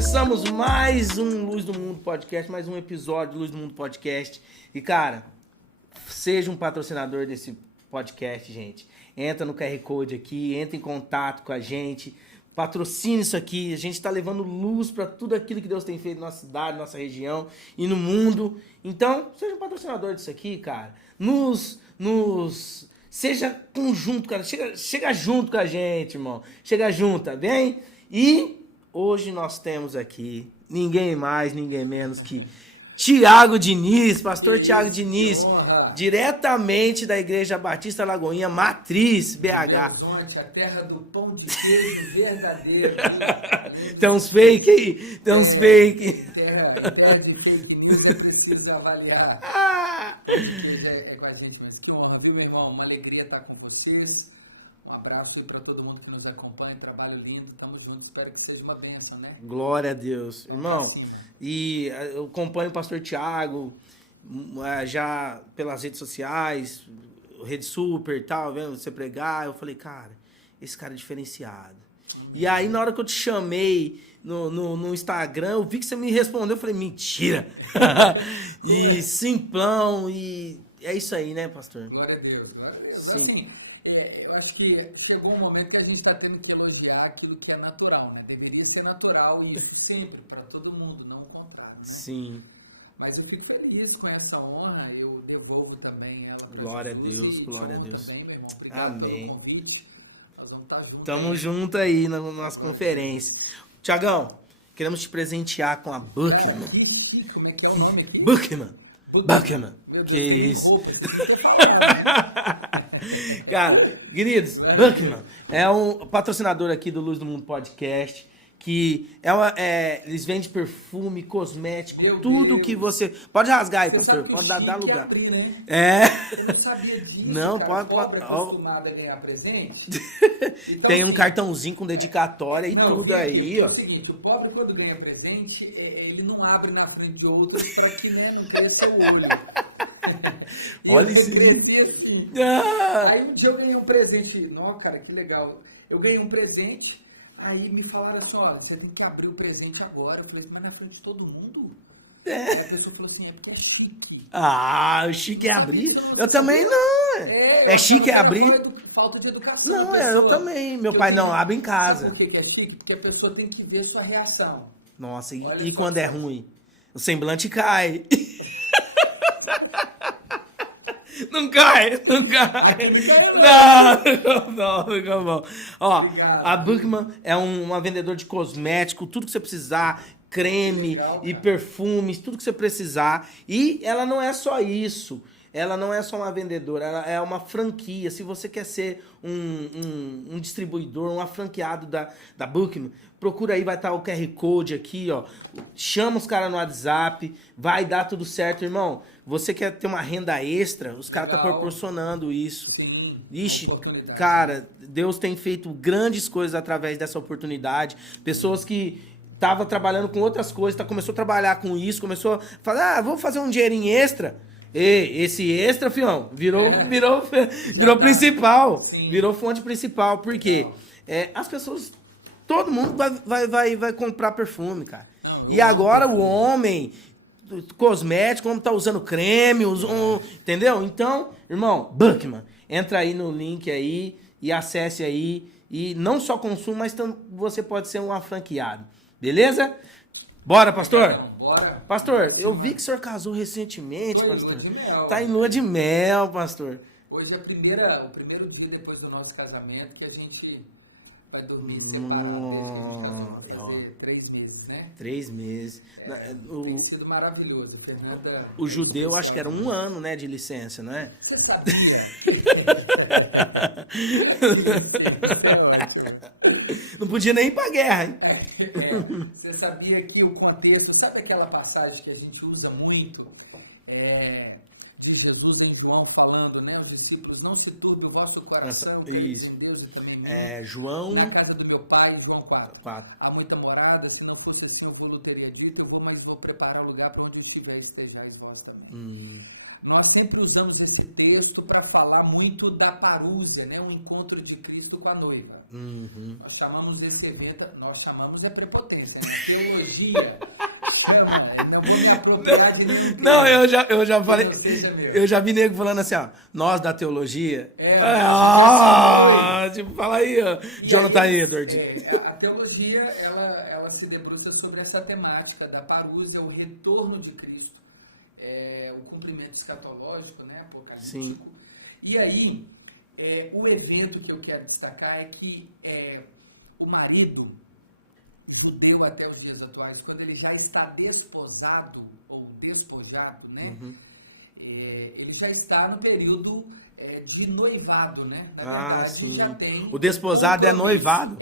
Começamos mais um Luz do Mundo Podcast, mais um episódio do Luz do Mundo Podcast. E, cara, seja um patrocinador desse podcast, gente. Entra no QR Code aqui, entra em contato com a gente, patrocine isso aqui. A gente está levando luz para tudo aquilo que Deus tem feito na nossa cidade, na nossa região e no mundo. Então, seja um patrocinador disso aqui, cara. Seja conjunto, cara. Chega junto com a gente, irmão. Chega junto, tá bem? E hoje nós temos aqui ninguém mais, ninguém menos que Tiago Diniz, pastor Tiago Diniz, diretamente da Igreja Batista Lagoinha, Matriz, BH. Horizonte, a terra do pão de queijo verdadeiro. Tem uns fake aí, tem uns fake. Terra de fake news, você precisa avaliar. É com a gente, mas que honra, viu, meu irmão? Uma alegria estar com vocês. Um abraço para todo mundo que nos acompanha, trabalho lindo, estamos juntos, espero que seja uma bênção, né? Glória a Deus. Irmão, e eu acompanho o pastor Tiago já pelas redes sociais, Rede Super e tal, vendo você pregar, eu falei, cara, esse cara é diferenciado. E aí, na hora que eu te chamei no Instagram, eu vi que você me respondeu, eu falei, mentira! E simplão, e é isso aí, né, pastor? Glória a Deus, glória a Deus. Sim. Assim, eu acho que chegou um momento que a gente está tendo que elogiar aquilo que é natural, né? Deveria ser natural e sempre, para todo mundo, não o contrário, né? Sim. Mas eu fico feliz com essa honra, eu devolvo também ela. Glória a Deus, glória a Deus. Também, meu irmão. Amém. Pelo convite. Nós vamos estar juntos. Tamo junto aí na nossa conferência. Tiagão, queremos te presentear com a Bookman. Como é que é o nome aqui? Bookman. Que isso? Cara, queridos, Bookman é um patrocinador aqui do Luz do Mundo Podcast, que eles vendem perfume, cosmético, tudo que você... Pode rasgar aí, pastor, pode dar lugar. Abrir, né? Eu não sabia disso, não, cara. pode... Pobre é acostumado a ganhar presente. Então, tem um cartãozinho com dedicatória e tudo aí, ó. É o seguinte, o pobre quando ganha presente, ele não abre na frente de outros para que não dê seu olho. Olha isso aí. Assim. Aí um dia eu ganhei um presente, cara, que legal. Eu ganhei um presente, aí me falaram assim, olha, você tem que abrir o presente agora. Eu falei, mas na frente de todo mundo? Aí a pessoa falou assim, é porque é chique. O chique é abrir? Eu também não. É chique é abrir? Falta de educação. Não, eu também. Meu pai não abre em casa. Sabe por que é chique? Porque a pessoa tem que ver sua reação. Nossa, e quando é ruim? O semblante cai. Não cai. Não, fica bom. Ó, a Bookman é uma vendedora de cosmético, tudo que você precisar, creme e perfumes, tudo que você precisar. E ela não é só isso. Ela não é só uma vendedora, ela é uma franquia. Se você quer ser um distribuidor, um franqueado da Bookman, procura aí, vai estar o QR Code aqui, ó. Chama os caras no WhatsApp, vai dar tudo certo, irmão. Você quer ter uma renda extra, os caras estão proporcionando isso. Sim, Ixi, cara, Deus tem feito grandes coisas através dessa oportunidade. Pessoas que estavam trabalhando com outras coisas, começou a trabalhar com isso, começou a falar, vou fazer um dinheirinho extra. Esse extra, fião, virou principal. Sim. Virou fonte principal. Por quê? As pessoas, todo mundo vai comprar perfume, cara. E agora o homem, cosmético, como tá usando creme, entendeu? Então, irmão, Bookman, entra aí no link aí e acesse aí. E não só consuma, mas você pode ser um franqueado. Beleza? Bora, pastor? Bora. Pastor, eu vi que o senhor casou recentemente, pastor. Lua de mel. Tá em lua de mel, pastor. Hoje é o primeiro dia depois do nosso casamento que a gente vai dormir separado. Vai fazer 3 meses, né? 3 meses. Tem sido maravilhoso. Fernanda... O judeu, acho que era 1 ano, né, de licença, não é? Você sabia? Não podia nem ir pra guerra, hein? Você sabia que o contexto... Sabe aquela passagem que a gente usa muito? De Jesus em João falando, né? Os discípulos, não se turbe o vosso coração. Isso. Em Deus e também em mim. João... Na casa do meu pai, João 4. Há muitas moradas, se não fosse assim eu não teria dito, mas vou preparar lugar para onde estiver, estejais vós também. nós sempre usamos esse texto para falar muito da parúzia, né? O encontro de Cristo com a noiva. Nós chamamos esse evento, nós chamamos de prepotência, né? Teologia. Chama, então vamos me apropriar de... Não, eu já falei. Eu já vi nego falando assim, ó. Nós da teologia. Tipo, fala aí, ó. Jonathan Edwards. A teologia, ela se debruça sobre essa temática da parúzia, o retorno de Cristo, o cumprimento escatológico, né, apocalíptico. Sim. E aí, o evento que eu quero destacar é que o marido judeu até os dias atuais, quando ele já está desposado ou despojado, né, ele já está no período de noivado, né? Na verdade, sim. já tem o desposado é noivado?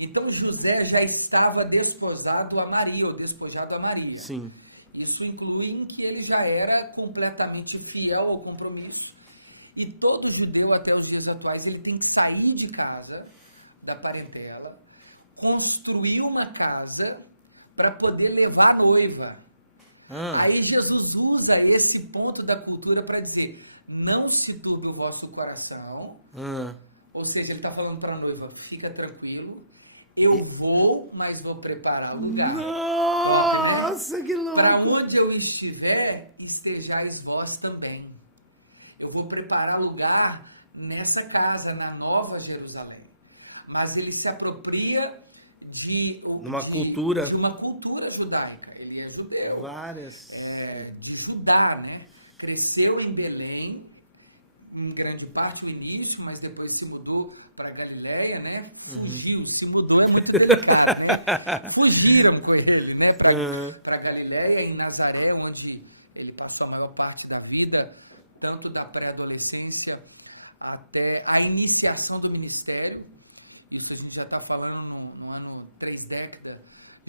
Então José já estava desposado a Maria, ou despojado a Maria. Sim. Isso inclui em que ele já era completamente fiel ao compromisso. E todo judeu até os dias atuais, ele tem que sair de casa, da parentela, construir uma casa para poder levar a noiva. Aí Jesus usa esse ponto da cultura para dizer, não se turbe o vosso coração, ou seja, ele está falando para a noiva, fica tranquilo, eu vou, mas vou preparar o lugar. Nossa, que louco! Para onde eu estiver, estejais vós também. Eu vou preparar lugar nessa casa, na Nova Jerusalém. Mas ele se apropria de uma cultura judaica. Ele é judeu. De Judá, né? Cresceu em Belém, em grande parte no início, mas depois se mudou para Galileia, né? Se mudou, é muito delicado, né? Fugiram com ele, né? Para Galileia, em Nazaré, onde ele passou a maior parte da vida, tanto da pré-adolescência até a iniciação do ministério. Isso a gente já está falando no ano 3 décadas.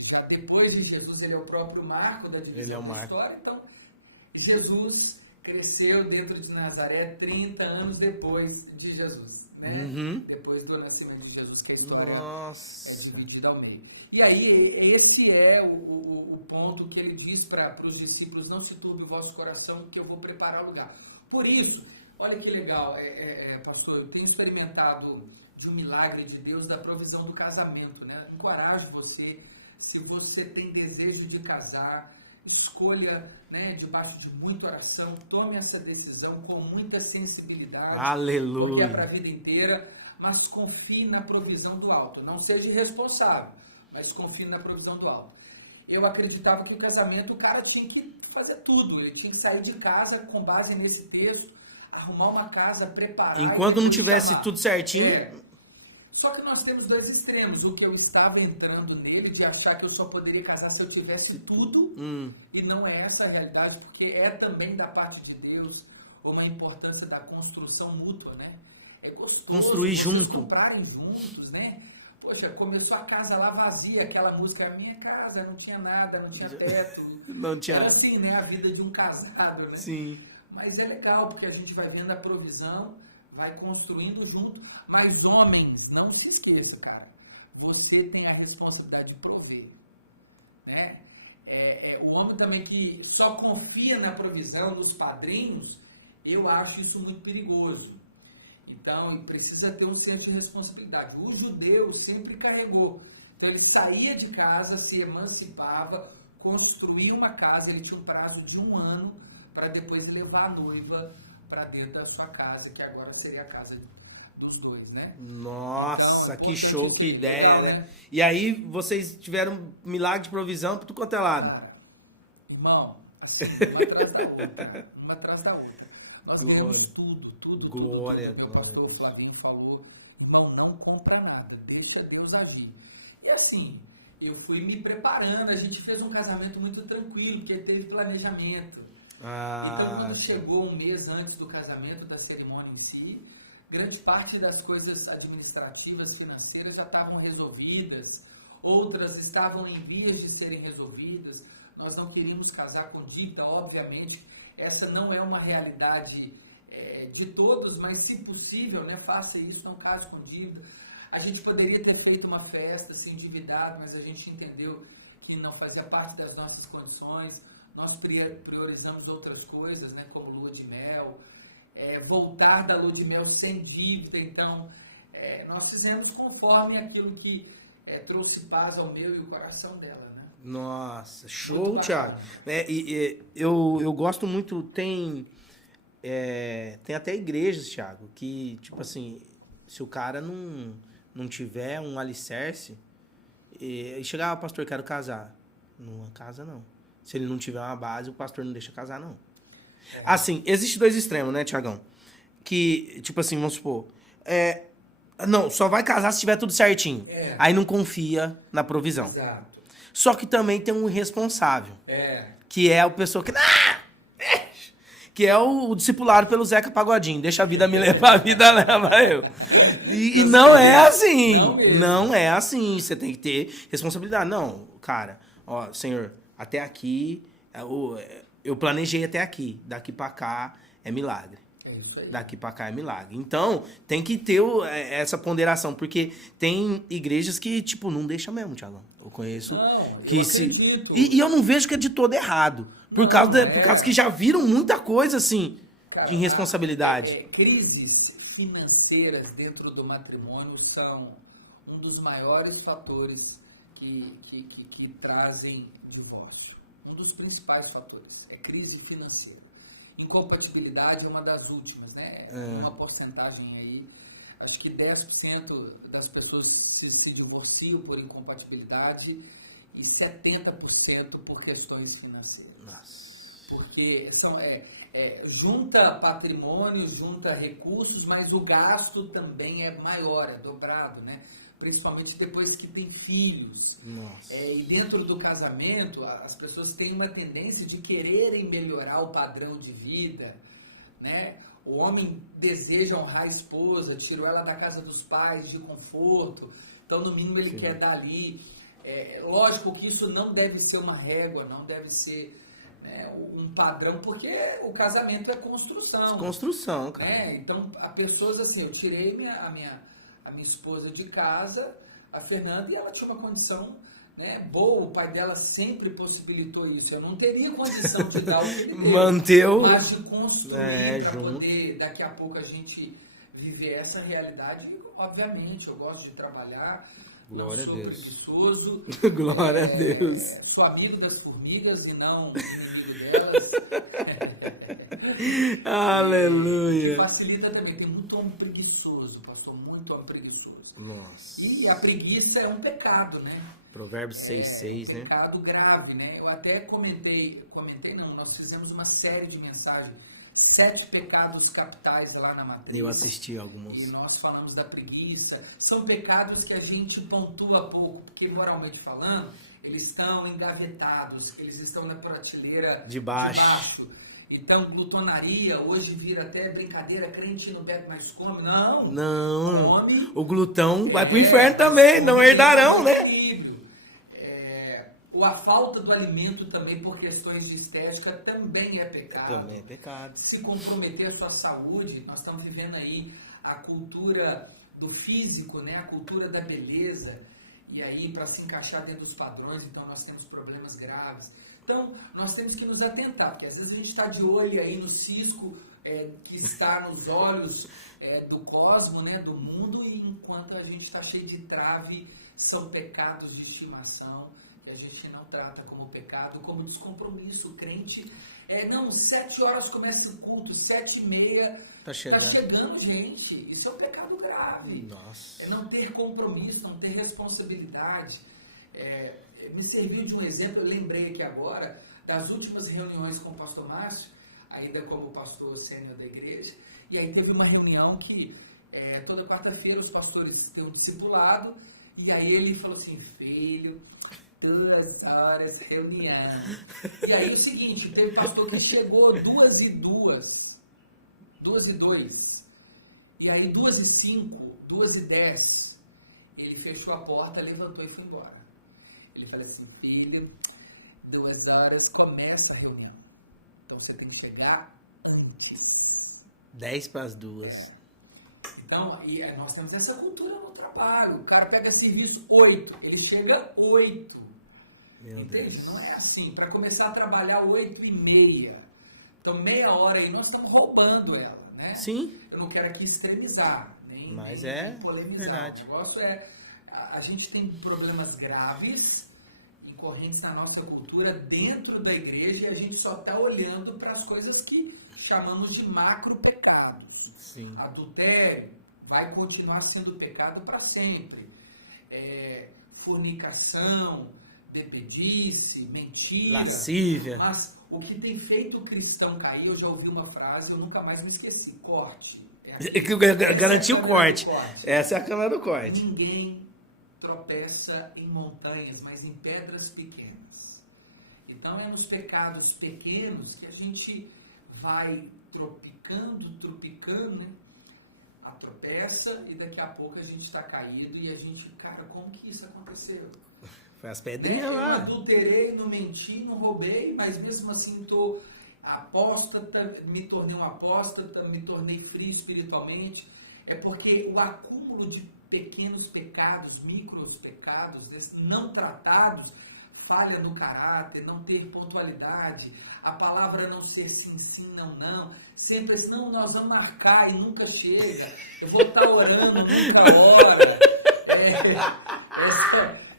Já depois de Jesus, ele é o próprio marco da divisão da história. Então, Jesus cresceu dentro de Nazaré 30 anos depois de Jesus, né? Depois do nascimento de Jesus, que a história é dividida ao meio. E aí, esse é o ponto que ele diz para os discípulos, não se turbe o vosso coração, que eu vou preparar o lugar. Por isso, olha que legal, pastor, eu tenho experimentado de um milagre de Deus da provisão do casamento, né? Encorajo você, se você tem desejo de casar, escolha, né, debaixo de muita oração, tome essa decisão com muita sensibilidade. Aleluia! Porque é para a vida inteira, mas confie na provisão do alto. Não seja irresponsável, mas confie na provisão do alto. Eu acreditava que o casamento, o cara tinha que fazer tudo, ele tinha que sair de casa com base nesse texto, arrumar uma casa, preparar... Enquanto não tivesse tudo certinho... Só que nós temos dois extremos. O que eu estava entrando nele, de achar que eu só poderia casar se eu tivesse tudo, e não é essa a realidade, porque é também da parte de Deus uma importância da construção mútua, né? É gostoso construir junto. Comprarem juntos, né? Poxa, começou a casa lá vazia, aquela música, a minha casa, não tinha nada, não tinha teto. Não tinha. Era assim, né? A vida de um casado, né? Sim. Mas é legal, porque a gente vai vendo a provisão, vai construindo junto. Mas homens, não se esqueça, cara. Você tem a responsabilidade de prover. Né? O homem também que só confia na provisão dos padrinhos, eu acho isso muito perigoso. Então, precisa ter um senso de responsabilidade. O judeu sempre carregou. Então, ele saía de casa, se emancipava, construía uma casa, ele tinha um prazo de 1 ano para depois levar a noiva para dentro da sua casa, que agora seria a casa dos dois, né? Nossa, então, que show, que ideia, legal, né? E aí, vocês tiveram um milagre de provisão por tudo quanto é lado. Cara, irmão, assim, uma atrás da outra. Nós temos tudo. Glória, Meu pastor Flavinho falou, irmão, não compra nada, deixa Deus agir. E assim, eu fui me preparando, a gente fez um casamento muito tranquilo, porque teve planejamento. Então, quando chegou um mês antes do casamento, da cerimônia em si, grande parte das coisas administrativas, financeiras já estavam resolvidas, outras estavam em vias de serem resolvidas. Nós não queríamos casar com dívida, obviamente, essa não é uma realidade de todos, mas se possível, né, faça isso, não case com dívida. A gente poderia ter feito uma festa sem endividado, mas a gente entendeu que não fazia parte das nossas condições. nós priorizamos outras coisas, né, como lua de mel, voltar da lua de mel sem dívida. Então, nós fizemos conforme aquilo que trouxe paz ao meu e o coração dela, né? Nossa, show, Thiago. Eu gosto muito, tem até igrejas, Thiago, que, tipo assim, se o cara não tiver um alicerce, e chegar, pastor, quero casar. Não casa, não. Se ele não tiver uma base, o pastor não deixa casar, não. Assim, existe dois extremos, né, Thiagão? Que, tipo assim, vamos supor, não, só vai casar se tiver tudo certinho. Aí não confia na provisão. Exato. Só que também tem um irresponsável. Que é a pessoa que é o discipulado pelo Zeca Pagodinho. Deixa a vida me levar, a vida leva eu. E não é assim. Não é assim. Você tem que ter responsabilidade. Não, cara, ó, Senhor, até aqui, eu planejei até aqui. Daqui pra cá é milagre. É isso aí. Daqui pra cá é milagre. Então, tem que ter essa ponderação, porque tem igrejas que, tipo, não deixa mesmo, Thiago. Eu conheço. Não, que eu se acredito. E eu não vejo que é de todo errado. Por causa que já viram muita coisa, assim, de irresponsabilidade. Crises financeiras dentro do matrimônio são um dos maiores fatores que trazem divórcio. Um dos principais fatores é crise financeira. Incompatibilidade é uma das últimas, né? Uma porcentagem aí, acho que 10% das pessoas se divorciam por incompatibilidade e 70% por questões financeiras. Nossa. Porque junta patrimônio, junta recursos, mas o gasto também é maior, é dobrado, né? Principalmente depois que tem filhos. Nossa. E dentro do casamento, as pessoas têm uma tendência de quererem melhorar o padrão de vida, né? O homem deseja honrar a esposa, tirou ela da casa dos pais de conforto, então no mínimo ele quer dar ali. Lógico que isso não deve ser uma régua, não deve ser um padrão, porque o casamento é construção. Construção, cara. Então, há pessoas assim, eu tirei a minha esposa de casa, a Fernanda, e ela tinha uma condição, né, boa, o pai dela sempre possibilitou isso. Eu não teria condição de dar o que ele deu, Manteu. mas de construir para poder, daqui a pouco, a gente viver essa realidade. E, obviamente, eu gosto de trabalhar, Glória não a sou Deus. preguiçoso. Glória a Deus. Sou amigo das formigas e não inimigo delas. Aleluia. Que facilita também. Tem muito homem preguiçoso, pastor, muito homem preguiçoso. Nossa. E a preguiça é um pecado, né? Provérbios 6:6, né? Pecado grave, né? Eu até comentei não, nós fizemos uma série de mensagens, 7 pecados capitais lá na matriz. Eu assisti alguns. E nós falamos da preguiça. São pecados que a gente pontua pouco, porque moralmente falando, eles estão engavetados, eles estão na prateleira de baixo. Então, glutonaria, hoje vira até brincadeira, crente não bebe mais come. Não. Come. O glutão vai pro inferno também, não herdarão, né? A falta do alimento também por questões de estética também é pecado. Também é pecado. Se comprometer a sua saúde, nós estamos vivendo aí a cultura do físico, né? A cultura da beleza. E aí, para se encaixar dentro dos padrões, então nós temos problemas graves. Então, nós temos que nos atentar, porque às vezes a gente está de olho aí no cisco que está nos olhos do cosmo, né, do mundo, e enquanto a gente está cheio de trave, são pecados de estimação, que a gente não trata como pecado, como descompromisso. O crente, 7 horas começa o culto, 7h30, está chegando gente. Isso é um pecado grave. Nossa. É não ter compromisso, não ter responsabilidade. Me serviu de um exemplo, eu lembrei aqui agora, das últimas reuniões com o pastor Márcio, ainda como pastor sênior da igreja, e aí teve uma reunião que toda quarta-feira os pastores têm um discipulado, e aí ele falou assim, filho, 2 horas reunião. E aí o seguinte, teve pastor que chegou 2h02, e aí 2h05, 2h10, ele fechou a porta, levantou e foi embora. Ele falou assim, filho, 2 horas começa a reunião. Então você tem que chegar antes. 1:50. Então, nós temos essa cultura no trabalho. O cara pega serviço 8, ele chega 8. Meu Entende? Deus. Não é assim. Para começar a trabalhar 8h30. Então, meia hora aí, nós estamos roubando ela, né? Sim. Eu não quero aqui extremizar, Mas nem polemizar. verdade. O negócio é, a gente tem problemas graves, incorrentes na nossa cultura, dentro da igreja, e a gente só está olhando para as coisas que chamamos de macro-pecados. Sim. Adultério vai continuar sendo pecado para sempre. Fornicação, bebedice, mentira. Lascívia. Mas o que tem feito o cristão cair, eu já ouvi uma frase, eu nunca mais me esqueci, corte. Garantiu o corte. Essa é a câmera do corte. Ninguém tropeça em montanhas, mas em pedras pequenas. Então é nos pecados pequenos que a gente vai tropicando, né? Tropeça e daqui a pouco a gente está caído e a gente, cara, como que isso aconteceu? Foi as pedrinhas lá. Eu adulterei, não menti, não roubei, mas mesmo assim estou apóstata, me tornei um apóstata, me tornei frio espiritualmente. É porque o acúmulo de pequenos pecados, micros pecados, não tratados, falha no caráter, não ter pontualidade, a palavra não ser sim, sim, não, não. Sempre assim, não, nós vamos marcar e nunca chega. Eu vou estar orando, nunca ora.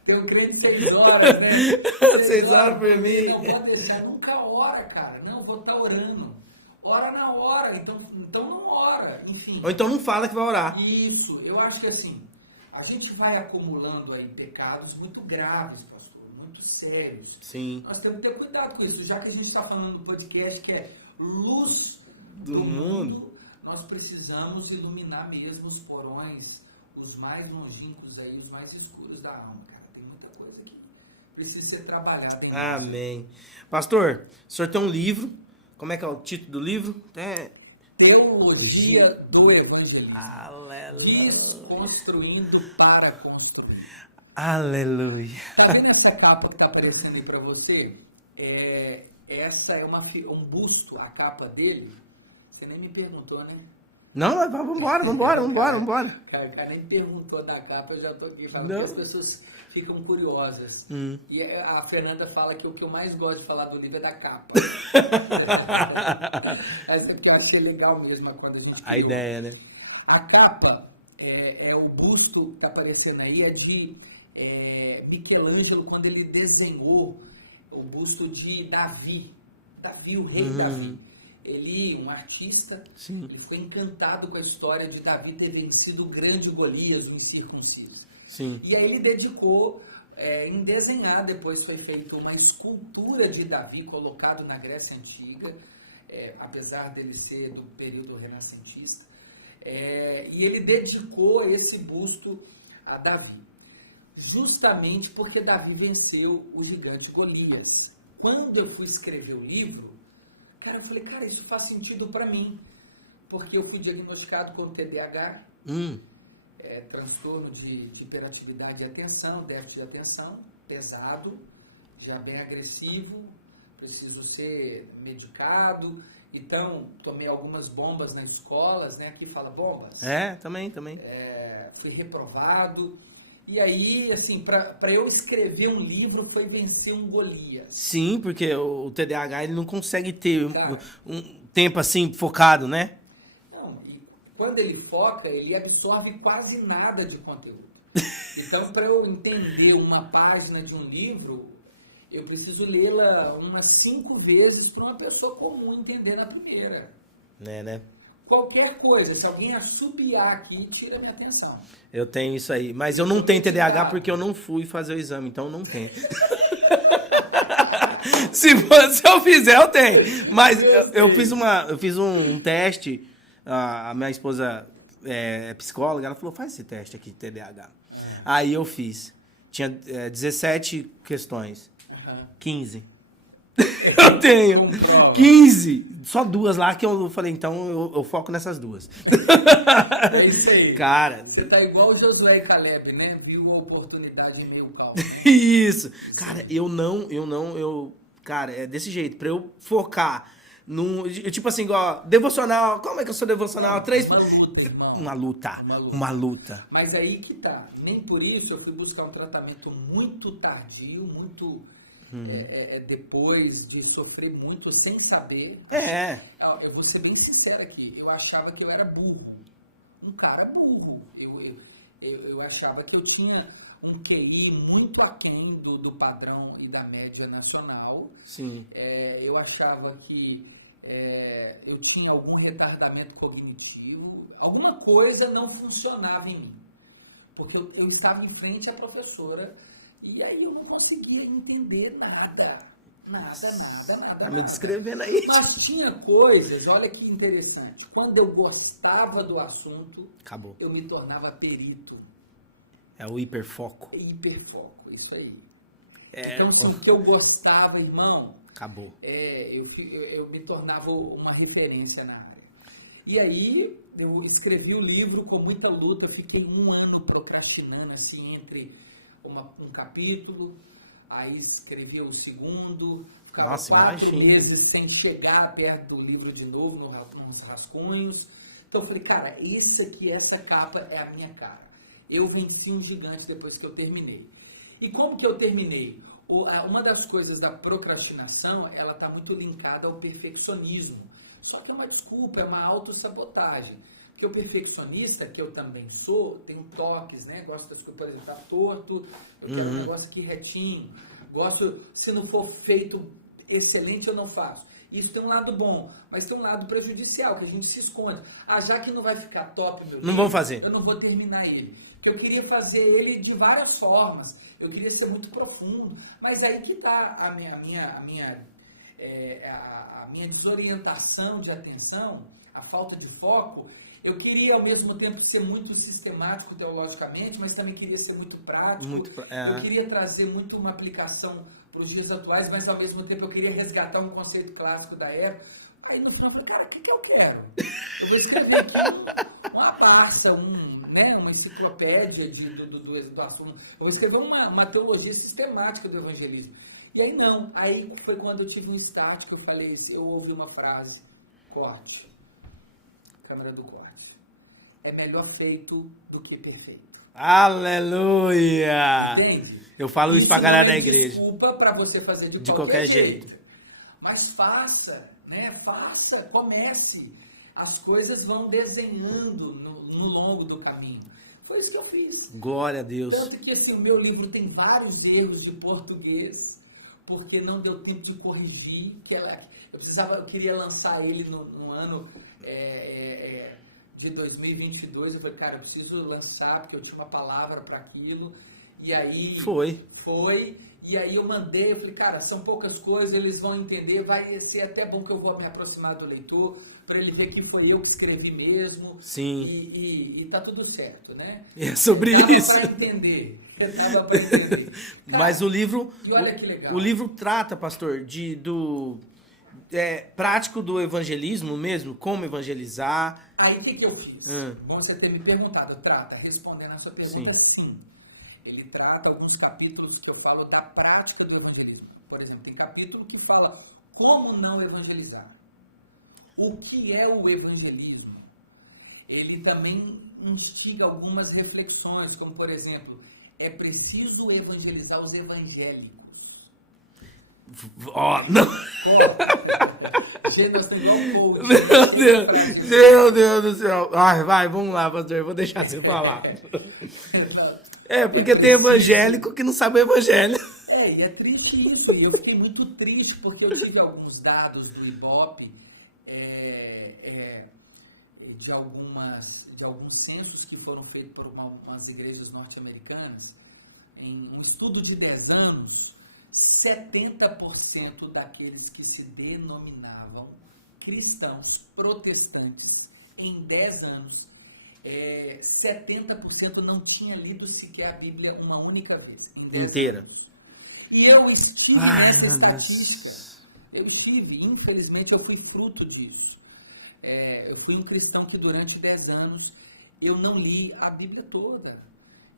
Tem um crente 6 horas, né? 6 horas por mim. Não pode deixar, nunca ora, cara. Não, vou estar orando. Ora na hora, então não ora. Enfim. Ou então não fala que vai orar. Isso, eu acho que assim, a gente vai acumulando aí pecados muito graves, pastor, muito sérios. Sim. Nós temos que ter cuidado com isso, já que a gente está falando no podcast que é luz Do mundo, nós precisamos iluminar mesmo os porões, os mais longínquos aí, os mais escuros da alma, cara. Tem muita coisa que precisa ser trabalhada. Amém. Pastor, o senhor tem um livro. Como é que é o título do livro? Teologia do Evangelismo. Aleluia. Desconstruindo para construir. Aleluia. Tá vendo essa capa que está aparecendo aí para você? Essa é um busto, a capa dele. Você nem me perguntou, né? Não, vambora. O cara nem perguntou da capa, eu já tô aqui falando que as pessoas ficam curiosas. E a Fernanda fala que o que eu mais gosto de falar do livro é da capa. Essa que eu achei legal mesmo quando a gente... A ideia, né? A capa, o busto que está aparecendo aí, é de Michelangelo, quando ele desenhou o busto de Davi, o rei Davi. Ele, um artista, Sim. ele foi encantado com a história de Davi ter vencido o grande Golias, o incircunciso. Sim. E aí ele dedicou em desenhar, depois foi feita uma escultura de Davi, colocado na Grécia Antiga, apesar dele ser do período renascentista, e ele dedicou esse busto a Davi, justamente porque Davi venceu o gigante Golias. Quando eu fui escrever o livro, cara, eu falei, cara, isso faz sentido para mim, porque eu fui diagnosticado com TDAH, transtorno de hiperatividade e atenção, déficit de atenção, pesado, já bem agressivo, preciso ser medicado, então tomei algumas bombas nas escolas, né, aqui fala bombas. Também. Fui reprovado, e aí, assim, para eu escrever um livro foi vencer um Golias. Sim, porque o TDAH ele não consegue ter um tempo assim focado, né? Não, e quando ele foca, ele absorve quase nada de conteúdo. Então, para eu entender uma página de um livro, eu preciso lê-la umas 5 vezes para uma pessoa comum entender na primeira. Né? Qualquer coisa, se alguém assobiar aqui, tira minha atenção. Eu tenho isso aí, mas eu não tenho TDAH porque eu não fui fazer o exame, então não tenho. Se eu fizer, eu tenho. Mas eu fiz um teste, a minha esposa é psicóloga, ela falou, faz esse teste aqui de TDAH. Aí eu fiz. Tinha 17 questões. 15. Eu tenho 15. Só 2 lá que eu falei, então eu foco nessas 2. É isso aí. Cara. Você tá igual o Josué e Caleb, né? Viu a oportunidade em meio pau. Isso. Cara, cara, é desse jeito. Pra eu focar num. Tipo assim, igual. Devocional. Como é que eu sou devocional? 3. Uma luta. Mas aí que tá. Nem por isso eu fui buscar um tratamento muito tardio, muito depois de sofrer muito sem saber. Eu vou ser bem sincero aqui, eu achava que eu era burro, um cara burro. Eu achava que eu tinha um QI muito aquém do padrão e da média nacional. Sim. Eu achava que eu tinha algum retardamento cognitivo, alguma coisa não funcionava em mim, porque eu estava em frente à professora e aí eu não conseguia entender nada. Tá me descrevendo aí. Mas tinha coisas, olha que interessante, quando eu gostava do assunto, acabou. Eu me tornava perito. É o hiperfoco. Hiperfoco, isso aí. Então, assim, que eu gostava, irmão, acabou. Eu me tornava uma referência na área. E aí, eu escrevi o livro com muita luta, eu fiquei 1 ano procrastinando, assim, entre um capítulo, aí escrevi o segundo, ficava 4 meses sem chegar perto do livro de novo, nos rascunhos. Então eu falei, cara, essa capa é a minha cara. Eu venci um gigante depois que eu terminei. E como que eu terminei? Uma das coisas da procrastinação, ela está muito linkada ao perfeccionismo. Só que é uma desculpa, é uma autossabotagem. Porque o perfeccionista, que eu também sou, tem toques, né? Gosto das coisas, por exemplo, tá torto, eu quero um negócio aqui retinho. Gosto, se não for feito excelente, eu não faço. Isso tem um lado bom, mas tem um lado prejudicial, que a gente se esconde. Já que não vai ficar top, meu não vou fazer. Eu não vou terminar ele. Porque eu queria fazer ele de várias formas. Eu queria ser muito profundo. Mas aí que está a minha desorientação de atenção, a falta de foco. Eu queria, ao mesmo tempo, ser muito sistemático teologicamente, mas também queria ser muito prático. Eu queria trazer muito uma aplicação para os dias atuais, mas, ao mesmo tempo, eu queria resgatar um conceito clássico da época. Aí, no final, eu falei, cara, o que eu quero? Eu vou escrever aqui uma parça, uma enciclopédia do assunto. Eu vou escrever uma teologia sistemática do evangelismo. E aí, não. Aí foi quando eu tive um start que eu falei, eu ouvi uma frase, corte. Câmara do corte. É melhor feito do que perfeito. Aleluia! Entende? Eu falo isso pra galera da igreja. Desculpa pra você fazer de qualquer jeito. Mas faça, né? Faça, comece. As coisas vão desenhando no longo do caminho. Foi isso que eu fiz. Glória a Deus. Tanto que assim, o meu livro tem vários erros de português, porque não deu tempo de corrigir. Eu queria lançar ele no ano de 2022. Eu falei, cara, eu preciso lançar, porque eu tinha uma palavra para aquilo. E aí... Foi. E aí eu mandei, eu falei, cara, são poucas coisas, eles vão entender, vai ser até bom que eu vou me aproximar do leitor, para ele ver que foi eu que escrevi mesmo. Sim. E tá tudo certo, né? É sobre isso. Dava para entender. Cara, mas o livro... E olha que legal. O livro trata, pastor, prático do evangelismo mesmo, como evangelizar. Aí o que eu fiz? Bom você ter me perguntado. Respondendo a sua pergunta, sim. Ele trata alguns capítulos que eu falo da prática do evangelismo. Por exemplo, tem capítulo que fala como não evangelizar. O que é o evangelismo? Ele também instiga algumas reflexões, como por exemplo, é preciso evangelizar os evangélicos. Não. Meu Deus do céu. Vai, vamos lá, pastor. Eu vou deixar você falar. Porque tem evangélico que não sabe o evangelho. E é triste isso. E eu fiquei muito triste porque eu tive alguns dados do Ibope, de alguns censos que foram feitos por umas igrejas norte-americanas. Em um estudo de 10 anos, 70% daqueles que se denominavam cristãos protestantes em 10 anos, 70% não tinha lido sequer a Bíblia uma única vez. Inteira. E eu estive nessa estatística. Infelizmente, eu fui fruto disso. Eu fui um cristão que durante 10 anos eu não li a Bíblia toda.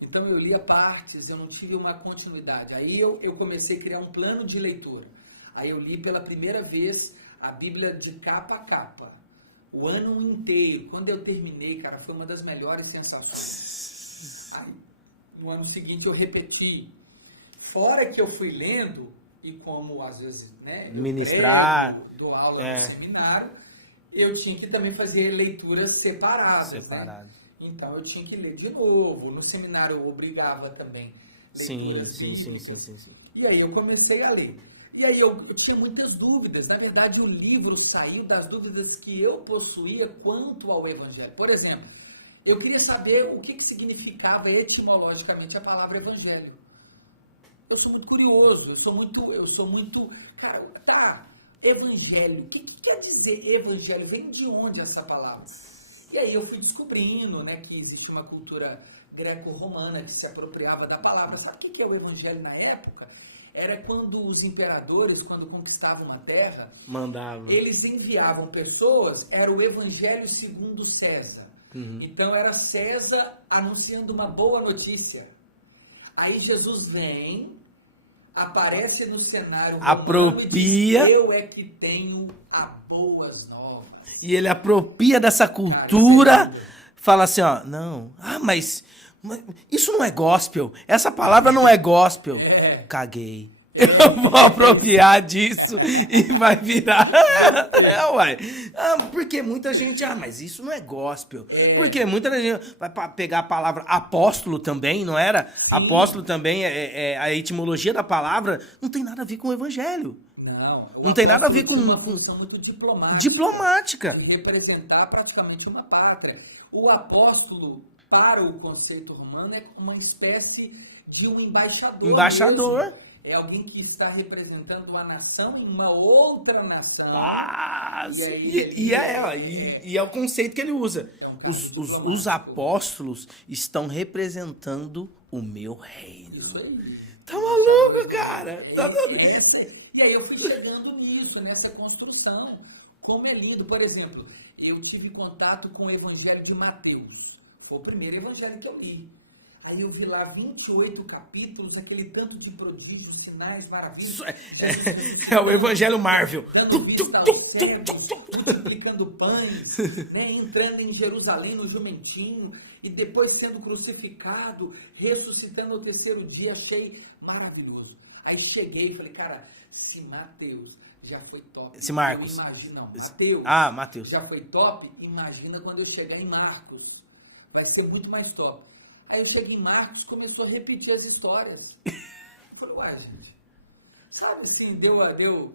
Então eu lia partes, eu não tive uma continuidade. Aí eu comecei a criar um plano de leitura. Aí eu li pela primeira vez a Bíblia de capa a capa. O ano inteiro. Quando eu terminei, cara, foi uma das melhores sensações. Aí, no ano seguinte eu repeti. Fora que eu fui lendo e como às vezes, né, ministrar, dou aula no seminário, eu tinha que também fazer leituras separadas. Né? Então eu tinha que ler de novo. No seminário eu obrigava também leituras bíblicas. Sim. E aí eu comecei a ler. E aí eu tinha muitas dúvidas. Na verdade, o livro saiu das dúvidas que eu possuía quanto ao Evangelho. Por exemplo, eu queria saber o que significava etimologicamente a palavra Evangelho. Eu sou muito curioso, eu sou muito, cara, Evangelho, o que quer dizer Evangelho? Vem de onde essa palavra? E aí eu fui descobrindo, né, que existe uma cultura greco-romana que se apropriava da palavra. Sabe o que é o Evangelho na época? Era quando os imperadores, quando conquistavam uma terra, eles enviavam pessoas, era o Evangelho segundo César. Então era César anunciando uma boa notícia. Aí Jesus vem, aparece no cenário, apropria, e diz, eu é que tenho as boas novas. E ele apropria dessa cultura, fala assim, ó, não, mas isso não é gospel, essa palavra não é gospel. Caguei. Eu vou apropriar disso e vai virar. Porque muita gente, mas isso não é gospel. Porque muita gente vai pegar a palavra apóstolo também, não era? Sim. Apóstolo também, a etimologia da palavra não tem nada a ver com o evangelho. Não tem nada a ver com uma função muito diplomática. E representar praticamente uma pátria. O apóstolo, para o conceito romano, é uma espécie de um embaixador. Mesmo. É alguém que está representando a nação em uma outra nação. E é o conceito que ele usa. Os apóstolos estão representando o meu reino. Isso aí. Tá maluco, cara? E aí eu fui chegando nisso, nessa construção. Como é lindo. Por exemplo, eu tive contato com o Evangelho de Mateus. Foi o primeiro evangelho que eu li. Aí eu vi lá 28 capítulos, aquele tanto de prodígios, sinais, maravilhas. É o Evangelho Marvel. Dando vista aos cegos, multiplicando pães, né, entrando em Jerusalém no jumentinho, e depois sendo crucificado, ressuscitando ao terceiro dia. Achei maravilhoso. Aí cheguei e falei, cara, se Mateus já foi top. Se Marcos. Mateus já foi top, imagina quando eu chegar em Marcos. Vai ser muito mais top. Aí eu cheguei em Marcos, começou a repetir as histórias. Eu falei, gente, sabe assim, deu. Eu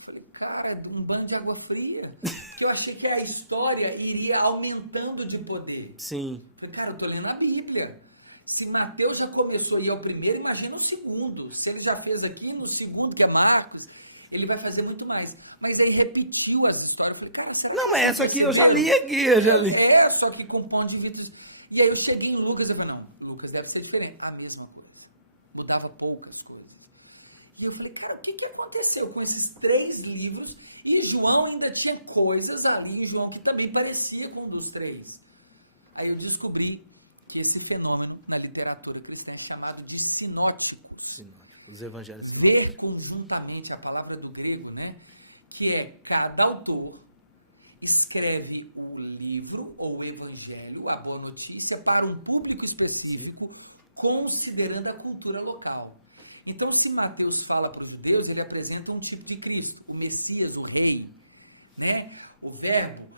falei, cara, um banho de água fria. Que eu achei que a história iria aumentando de poder. Sim. Eu falei, cara, eu tô lendo a Bíblia. Se Mateus já começou a ir ao primeiro, imagina o segundo. Se ele já fez aqui no segundo, que é Marcos, ele vai fazer muito mais. Mas aí repetiu as histórias. Eu falei, cara, será não, mas essa aqui eu já li aqui, só que com pontos de vista. E aí eu cheguei em Lucas e falei, não, Lucas deve ser diferente. A mesma coisa. Mudava poucas coisas. E eu falei, cara, o que aconteceu com esses 3 livros? E João ainda tinha coisas ali, João que também parecia com um dos 3. Aí eu descobri que esse fenômeno na literatura cristã é chamado de sinótico. Sinótico, os evangelhos sinóticos. Ver conjuntamente, a palavra do grego, né? Que é cada autor escreve o livro ou o evangelho, a boa notícia, para um público específico, considerando a cultura local. Então, se Mateus fala para os judeus, ele apresenta um tipo de Cristo, o Messias, o rei, né? O verbo,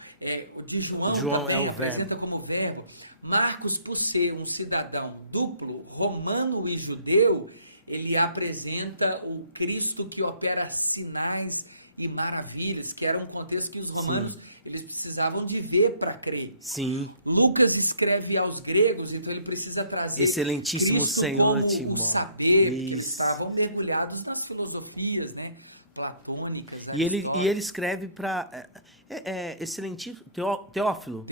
o de João também é o apresenta verbo. como verbo. Marcos, por ser um cidadão duplo, romano e judeu, ele apresenta o Cristo que opera sinais e maravilhas, que era um contexto que os romanos eles precisavam de ver para crer. Sim. Lucas escreve aos gregos, então ele precisa trazer excelentíssimo Cristo Senhor como o saber. Eles estavam mergulhados nas filosofias, né, platônicas. E ele escreve para excelentíssimo Teófilo.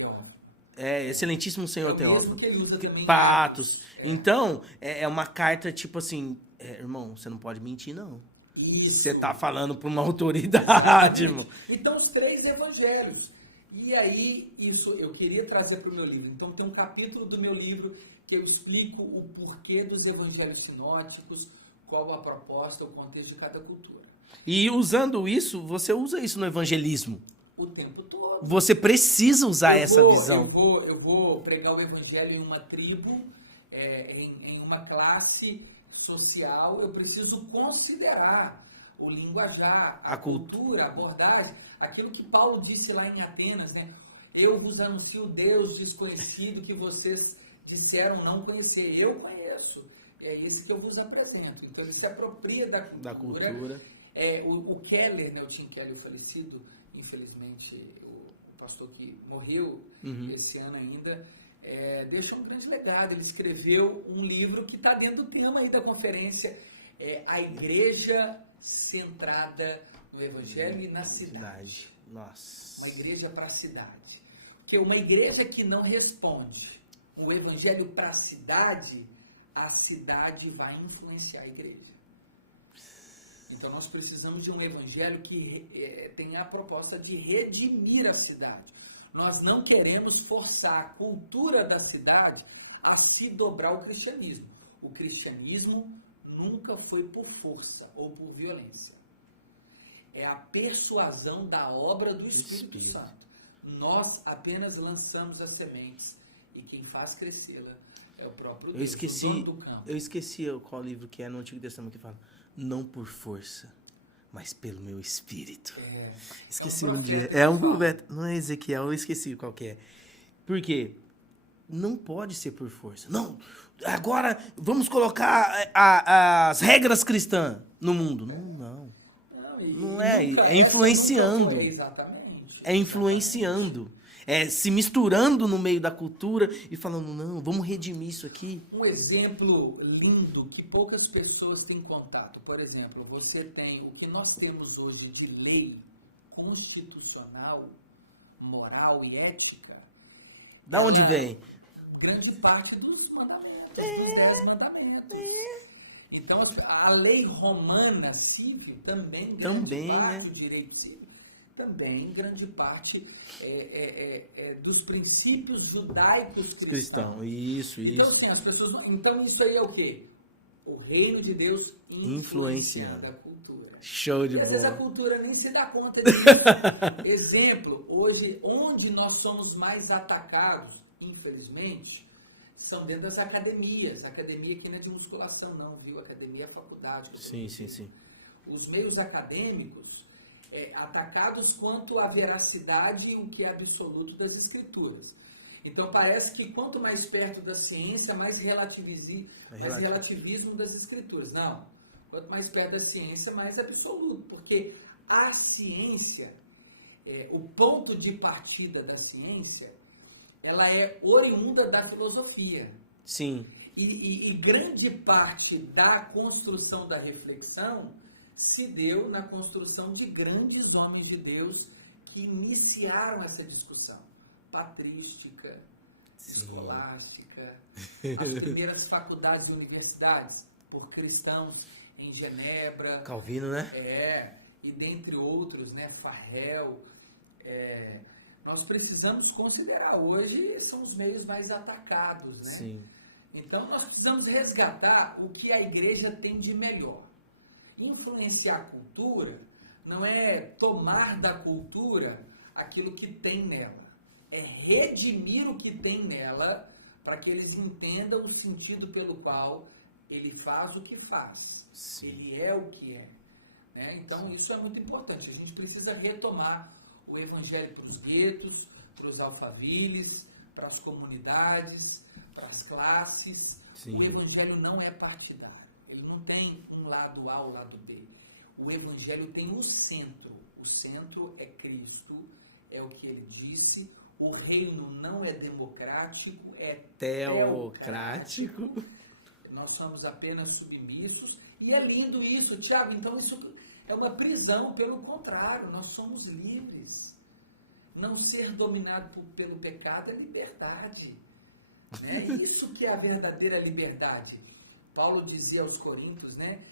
Excelentíssimo Senhor Teófilo. Mesmo que ele usa também Patos. Então, é uma carta tipo assim, irmão, você não pode mentir, não. Você tá falando para uma autoridade, irmão. Então, os 3 evangelhos. E aí, isso eu queria trazer para o meu livro. Então, tem um capítulo do meu livro que eu explico o porquê dos evangelhos sinóticos, qual a proposta, o contexto de cada cultura. E usando isso, você usa isso no evangelismo. O tempo todo. Você precisa usar essa visão. Eu vou pregar o evangelho em uma tribo, em uma classe social, eu preciso considerar o linguajar, a cultura, a abordagem, aquilo que Paulo disse lá em Atenas, né? Eu vos anuncio Deus desconhecido que vocês disseram não conhecer. Eu conheço. É esse que eu vos apresento. Então, ele se apropria da cultura. O Keller, né, o Tim Keller, o falecido, infelizmente, o pastor que morreu esse ano ainda, deixou um grande legado. Ele escreveu um livro que está dentro do tema aí da conferência, A Igreja Centrada no Evangelho e na Cidade. Nossa. Uma igreja para a cidade. Porque uma igreja que não responde o Evangelho para a cidade vai influenciar a igreja. Então nós precisamos de um Evangelho que tenha a proposta de redimir a cidade. Nós não queremos forçar a cultura da cidade a se dobrar ao cristianismo. O cristianismo nunca foi por força ou por violência. É a persuasão da obra do Espírito Santo. Nós apenas lançamos as sementes e quem faz crescê-la é o próprio Deus, o dono do campo. Eu esqueci qual livro que é no Antigo Testamento que fala, não por força, mas pelo meu espírito. Esqueci um dia. É um profeta. Não é Ezequiel, eu esqueci qual que é. Por quê? Não pode ser por força. Não, agora vamos colocar as regras cristãs no mundo. Não é influenciando. Exatamente. É influenciando. É se misturando no meio da cultura e falando, não, vamos redimir isso aqui. Um exemplo lindo que poucas pessoas têm contato. Por exemplo, você tem o que nós temos hoje de lei constitucional, moral e ética. Da onde vem? Grande parte dos mandamentos. Dos 10 mandamentos. Então, a lei romana civil também, grande parte do direito civil, também grande parte dos princípios judaicos cristãos. Isso. Assim, as pessoas, então isso aí é o quê? O reino de Deus influenciando a cultura. Show de bola. E às vezes a cultura nem se dá conta disso. Exemplo, hoje, onde nós somos mais atacados, infelizmente, são dentro das academias. Academia que não é de musculação, não, viu? Academia é faculdade. Sim. Os meios acadêmicos, atacados quanto à veracidade e o que é absoluto das escrituras. Então, parece que quanto mais perto da ciência, mais relativismo das escrituras. Não. Quanto mais perto da ciência, mais absoluto. Porque a ciência, o ponto de partida da ciência, ela é oriunda da filosofia. Sim. E grande parte da construção da reflexão se deu na construção de grandes homens de Deus que iniciaram essa discussão. Patrística, escolástica, as primeiras faculdades e universidades por cristãos em Genebra. Calvino, né? E dentre outros, né? Farrell. Nós precisamos considerar hoje, são os meios mais atacados, né? Sim. Então nós precisamos resgatar o que a igreja tem de melhor. Influenciar a cultura não é tomar da cultura aquilo que tem nela. É redimir o que tem nela para que eles entendam o sentido pelo qual ele faz o que faz. Sim. Ele é o que é. Né? Então isso é muito importante. A gente precisa retomar o evangelho para os guetos, para os alfaviles, para as comunidades, para as classes. Sim. O evangelho não é partidário. Ele não tem um lado A ou lado B. O evangelho tem o centro. O centro é Cristo, é o que ele disse. O reino não é democrático, é teocrático. Nós somos apenas submissos. E é lindo isso, Tiago. Então isso é uma prisão, pelo contrário, nós somos livres. Não ser dominado pelo pecado é liberdade. Né? Isso que é a verdadeira liberdade. Paulo dizia aos Coríntios, né?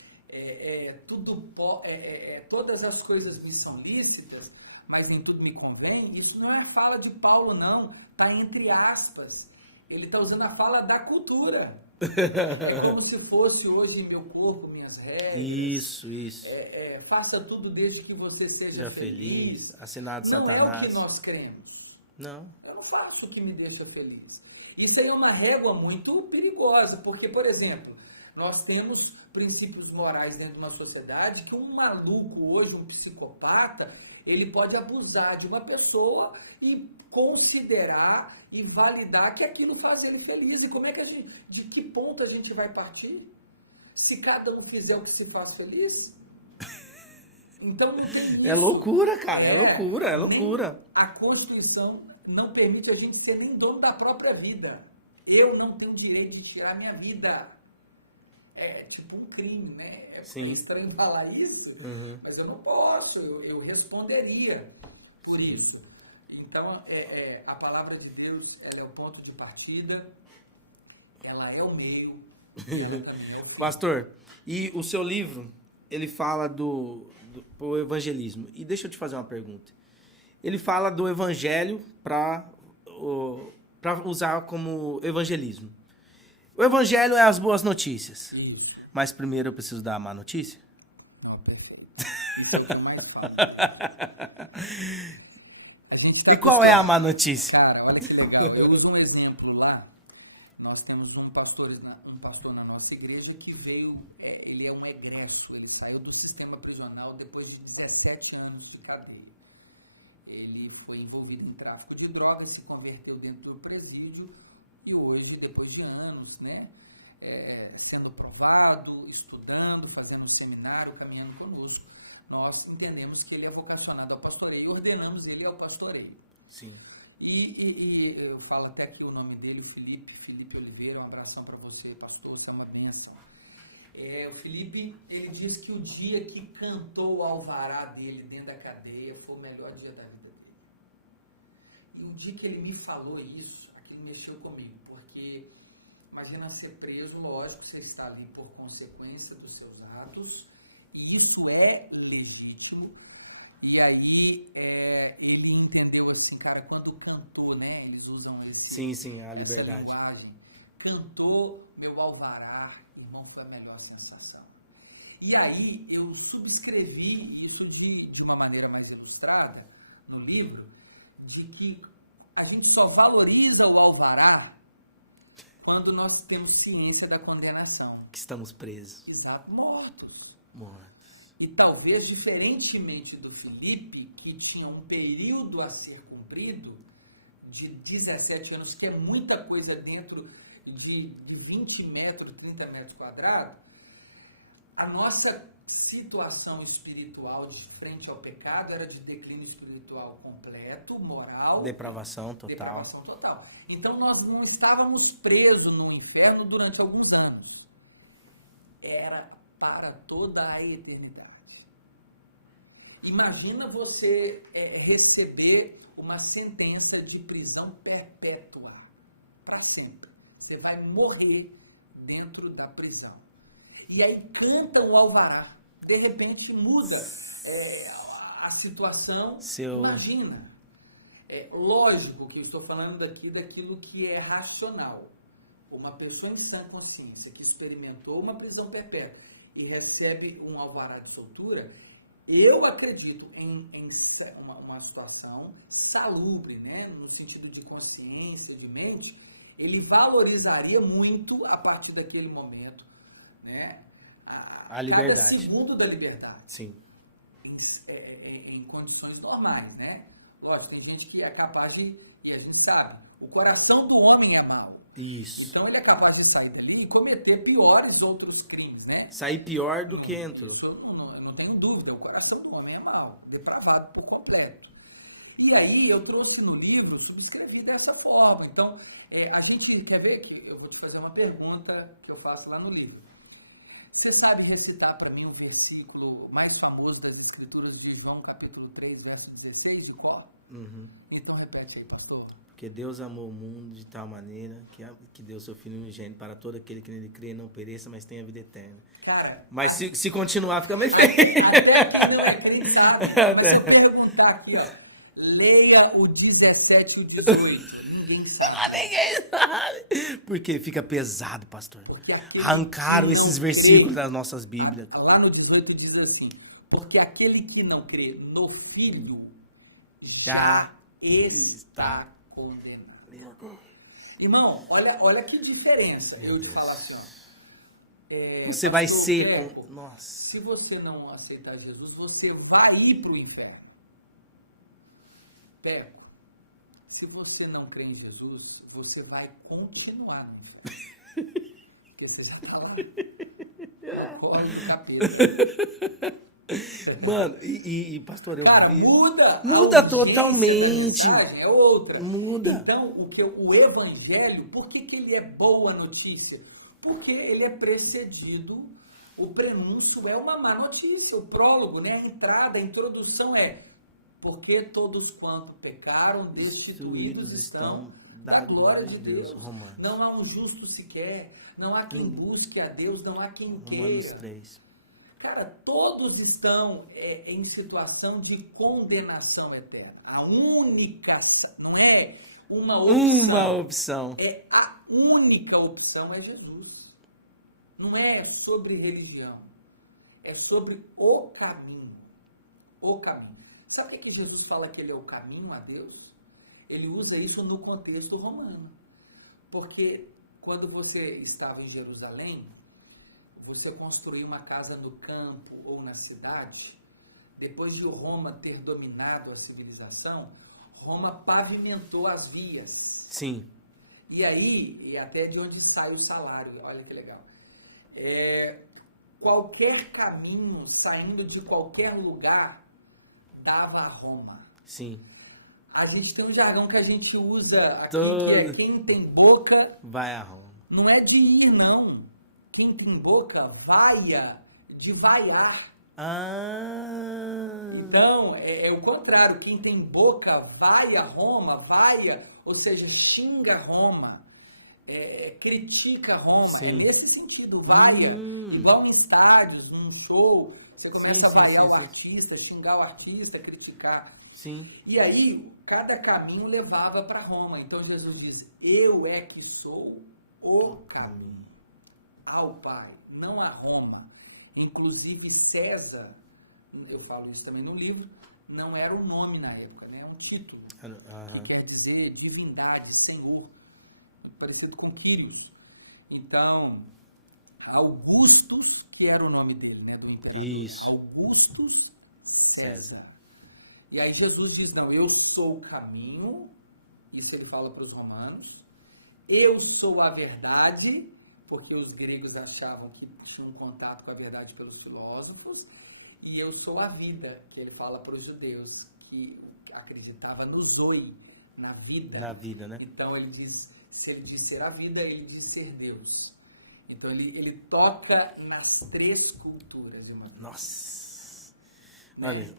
Todas as coisas me são lícitas, mas em tudo me convém. Isso não é a fala de Paulo, não. Está entre aspas. Ele está usando a fala da cultura. É como se fosse hoje meu corpo, minhas regras. Isso. Faça tudo desde que você seja feliz. Assinado não Satanás. Não é o que nós cremos. Não. Eu não faço o que me deixa feliz. Isso seria uma régua muito perigosa, porque, por exemplo, Nós temos princípios morais dentro de uma sociedade que um maluco hoje, um psicopata, ele pode abusar de uma pessoa e considerar e validar que aquilo faz ele feliz. E como é que de que ponto a gente vai partir? Se cada um fizer o que se faz feliz? Então não tem É loucura, cara, é loucura, é loucura. A Constituição não permite a gente ser nem dono da própria vida. Eu não tenho direito de tirar minha vida. É tipo um crime, né? É estranho falar isso, mas eu não posso, eu responderia por isso. Então, a palavra de Deus, ela é o ponto de partida, ela é o meio. Pastor, e o seu livro, ele fala do evangelismo. E deixa eu te fazer uma pergunta. Ele fala do evangelho para usar como evangelismo. O evangelho é as boas notícias. Sim. Mas primeiro eu preciso dar a má notícia? E qual é a má notícia? Cara, olha que legal. Eu dou um exemplo lá. Nós temos um pastor na nossa igreja que veio, ele é um egresso, ele saiu do sistema prisional depois de 17 anos de cadeia. Ele foi envolvido em tráfico de drogas, se converteu dentro do presídio e hoje, depois de anos, né, sendo provado, estudando, fazendo um seminário, caminhando conosco, nós entendemos que ele é vocacionado ao pastoreio e ordenamos ele ao pastoreio. Sim. E eu falo até aqui o nome dele, Felipe Oliveira, um abração para você, pastor, essa é uma benção. O Felipe, ele diz que o dia que cantou o alvará dele dentro da cadeia foi o melhor dia da vida dele. E um dia que ele me falou isso, aquilo mexeu comigo, porque imagina ser preso, lógico, você está ali por consequência dos seus atos, e isso é legítimo. E aí ele entendeu assim, cara, quando cantou, né, eles usam sim, a liberdade. Linguagem, cantou meu alvará, irmão, foi a melhor sensação. E aí eu subscrevi isso de uma maneira mais ilustrada no livro, de que a gente só valoriza o alvará quando nós temos ciência da condenação. Que estamos presos. Exato, mortos. E talvez, diferentemente do Felipe, que tinha um período a ser cumprido, de 17 anos, que é muita coisa dentro de 20 metros, 30 metros quadrados, a nossa situação espiritual de frente ao pecado era de declínio espiritual completo, moral. Depravação total. Então, nós não estávamos presos no inferno durante alguns anos. Era para toda a eternidade. Imagina você receber uma sentença de prisão perpétua, para sempre. Você vai morrer dentro da prisão. E aí canta o alvará, de repente muda a situação. Imagina. Lógico que eu estou falando aqui daquilo que é racional. Uma pessoa em sã consciência que experimentou uma prisão perpétua e recebe um alvará de soltura, eu acredito em uma situação salubre, né, no sentido de consciência, de mente, ele valorizaria muito, a partir daquele momento, né, a liberdade. Cada segundo da liberdade. Sim. Em condições normais, né? Olha, tem gente que é capaz de, e a gente sabe, o coração do homem é mau. Isso. Então ele é capaz de sair dali e cometer piores outros crimes, né? Sair pior do que entrou. Não tenho dúvida, o coração do homem é mau, depravado por completo. E aí eu trouxe no livro, subscrevi dessa forma. Então, a gente quer ver que eu vou te fazer uma pergunta que eu faço lá no livro. Você sabe recitar para mim o versículo mais famoso das Escrituras de João, capítulo 3, verso 16, de qual? Então repete aí, pastor. Porque Deus amou o mundo de tal maneira que deu seu Filho unigênito para todo aquele que nele crê não pereça, mas tenha vida eterna. Cara, mas se continuar, fica meio feio. Até aqui não é quem sabe. Mas eu quero perguntar aqui, ó. Leia o 17 e o 18. Ninguém sabe. Ninguém sabe. Porque fica pesado, pastor. Arrancaram esses versículos das nossas Bíblias. Lá no 18 diz assim: porque aquele que não crê no Filho já está condenado. Irmão, olha que diferença. Eu te falar assim, ó. Você vai ser... Peco, Nossa. se você não aceitar Jesus, você vai ir para o inferno. Peco, se você não crê em Jesus, você vai continuar no inferno. Porque você já estava corre do capeta. Mano, pastor, eu Cara, vi... muda Muda a urgência totalmente. da mensagem, é outra. Muda. Então, o evangelho, por que ele é boa notícia? Porque ele é precedido, o prenúncio é uma má notícia, o prólogo, né, a entrada, a introdução é porque todos quanto pecaram, destituídos estão da glória de Deus. Romanos. Não há um justo sequer, não há quem busque a Deus, não há quem Romanos queira. 3. Cara, todos estão em situação de condenação eterna. A única, não é uma opção. Uma opção. É a única opção é Jesus. Não é sobre religião. É sobre o caminho. O caminho. Sabe o que Jesus fala que ele é o caminho a Deus? Ele usa isso no contexto romano. Porque quando você estava em Jerusalém, você construiu uma casa no campo ou na cidade, depois de Roma ter dominado a civilização, Roma pavimentou as vias. Sim. E aí, e até de onde sai o salário, olha que legal. Qualquer caminho saindo de qualquer lugar dava a Roma. Sim. A gente tem um jargão que a gente usa aqui, Todo. que é quem tem boca Vai a Roma. não é de ir, não. Quem tem boca, vaia, de vaiar. Ah. Então, é o contrário. Quem tem boca, vaia Roma, vaia, ou seja, xinga Roma, critica Roma. Sim. É nesse sentido, vaia. Igual em estádios, num show, você começa a vaiar o artista, xingar o artista, criticar. Sim. E aí, cada caminho levava para Roma. Então, Jesus diz, eu é que sou o caminho ao Pai, não a Roma. Inclusive César, eu falo isso também no livro, não era um nome na época, né? Era um título. Que quer dizer divindade, Senhor, parecido com Quírios. Então, Augusto, que era o nome dele, né? Do imperador. Isso. Augusto César. E aí Jesus diz, não, eu sou o caminho, isso ele fala para os romanos, eu sou a verdade, porque os gregos achavam que tinham contato com a verdade pelos filósofos, e eu sou a vida, que ele fala para os judeus, que acreditava no Zoe, na vida. Na vida, né? Então ele diz, se ele diz ser a vida, ele diz ser Deus. Então ele toca nas três culturas, irmão. Nossa!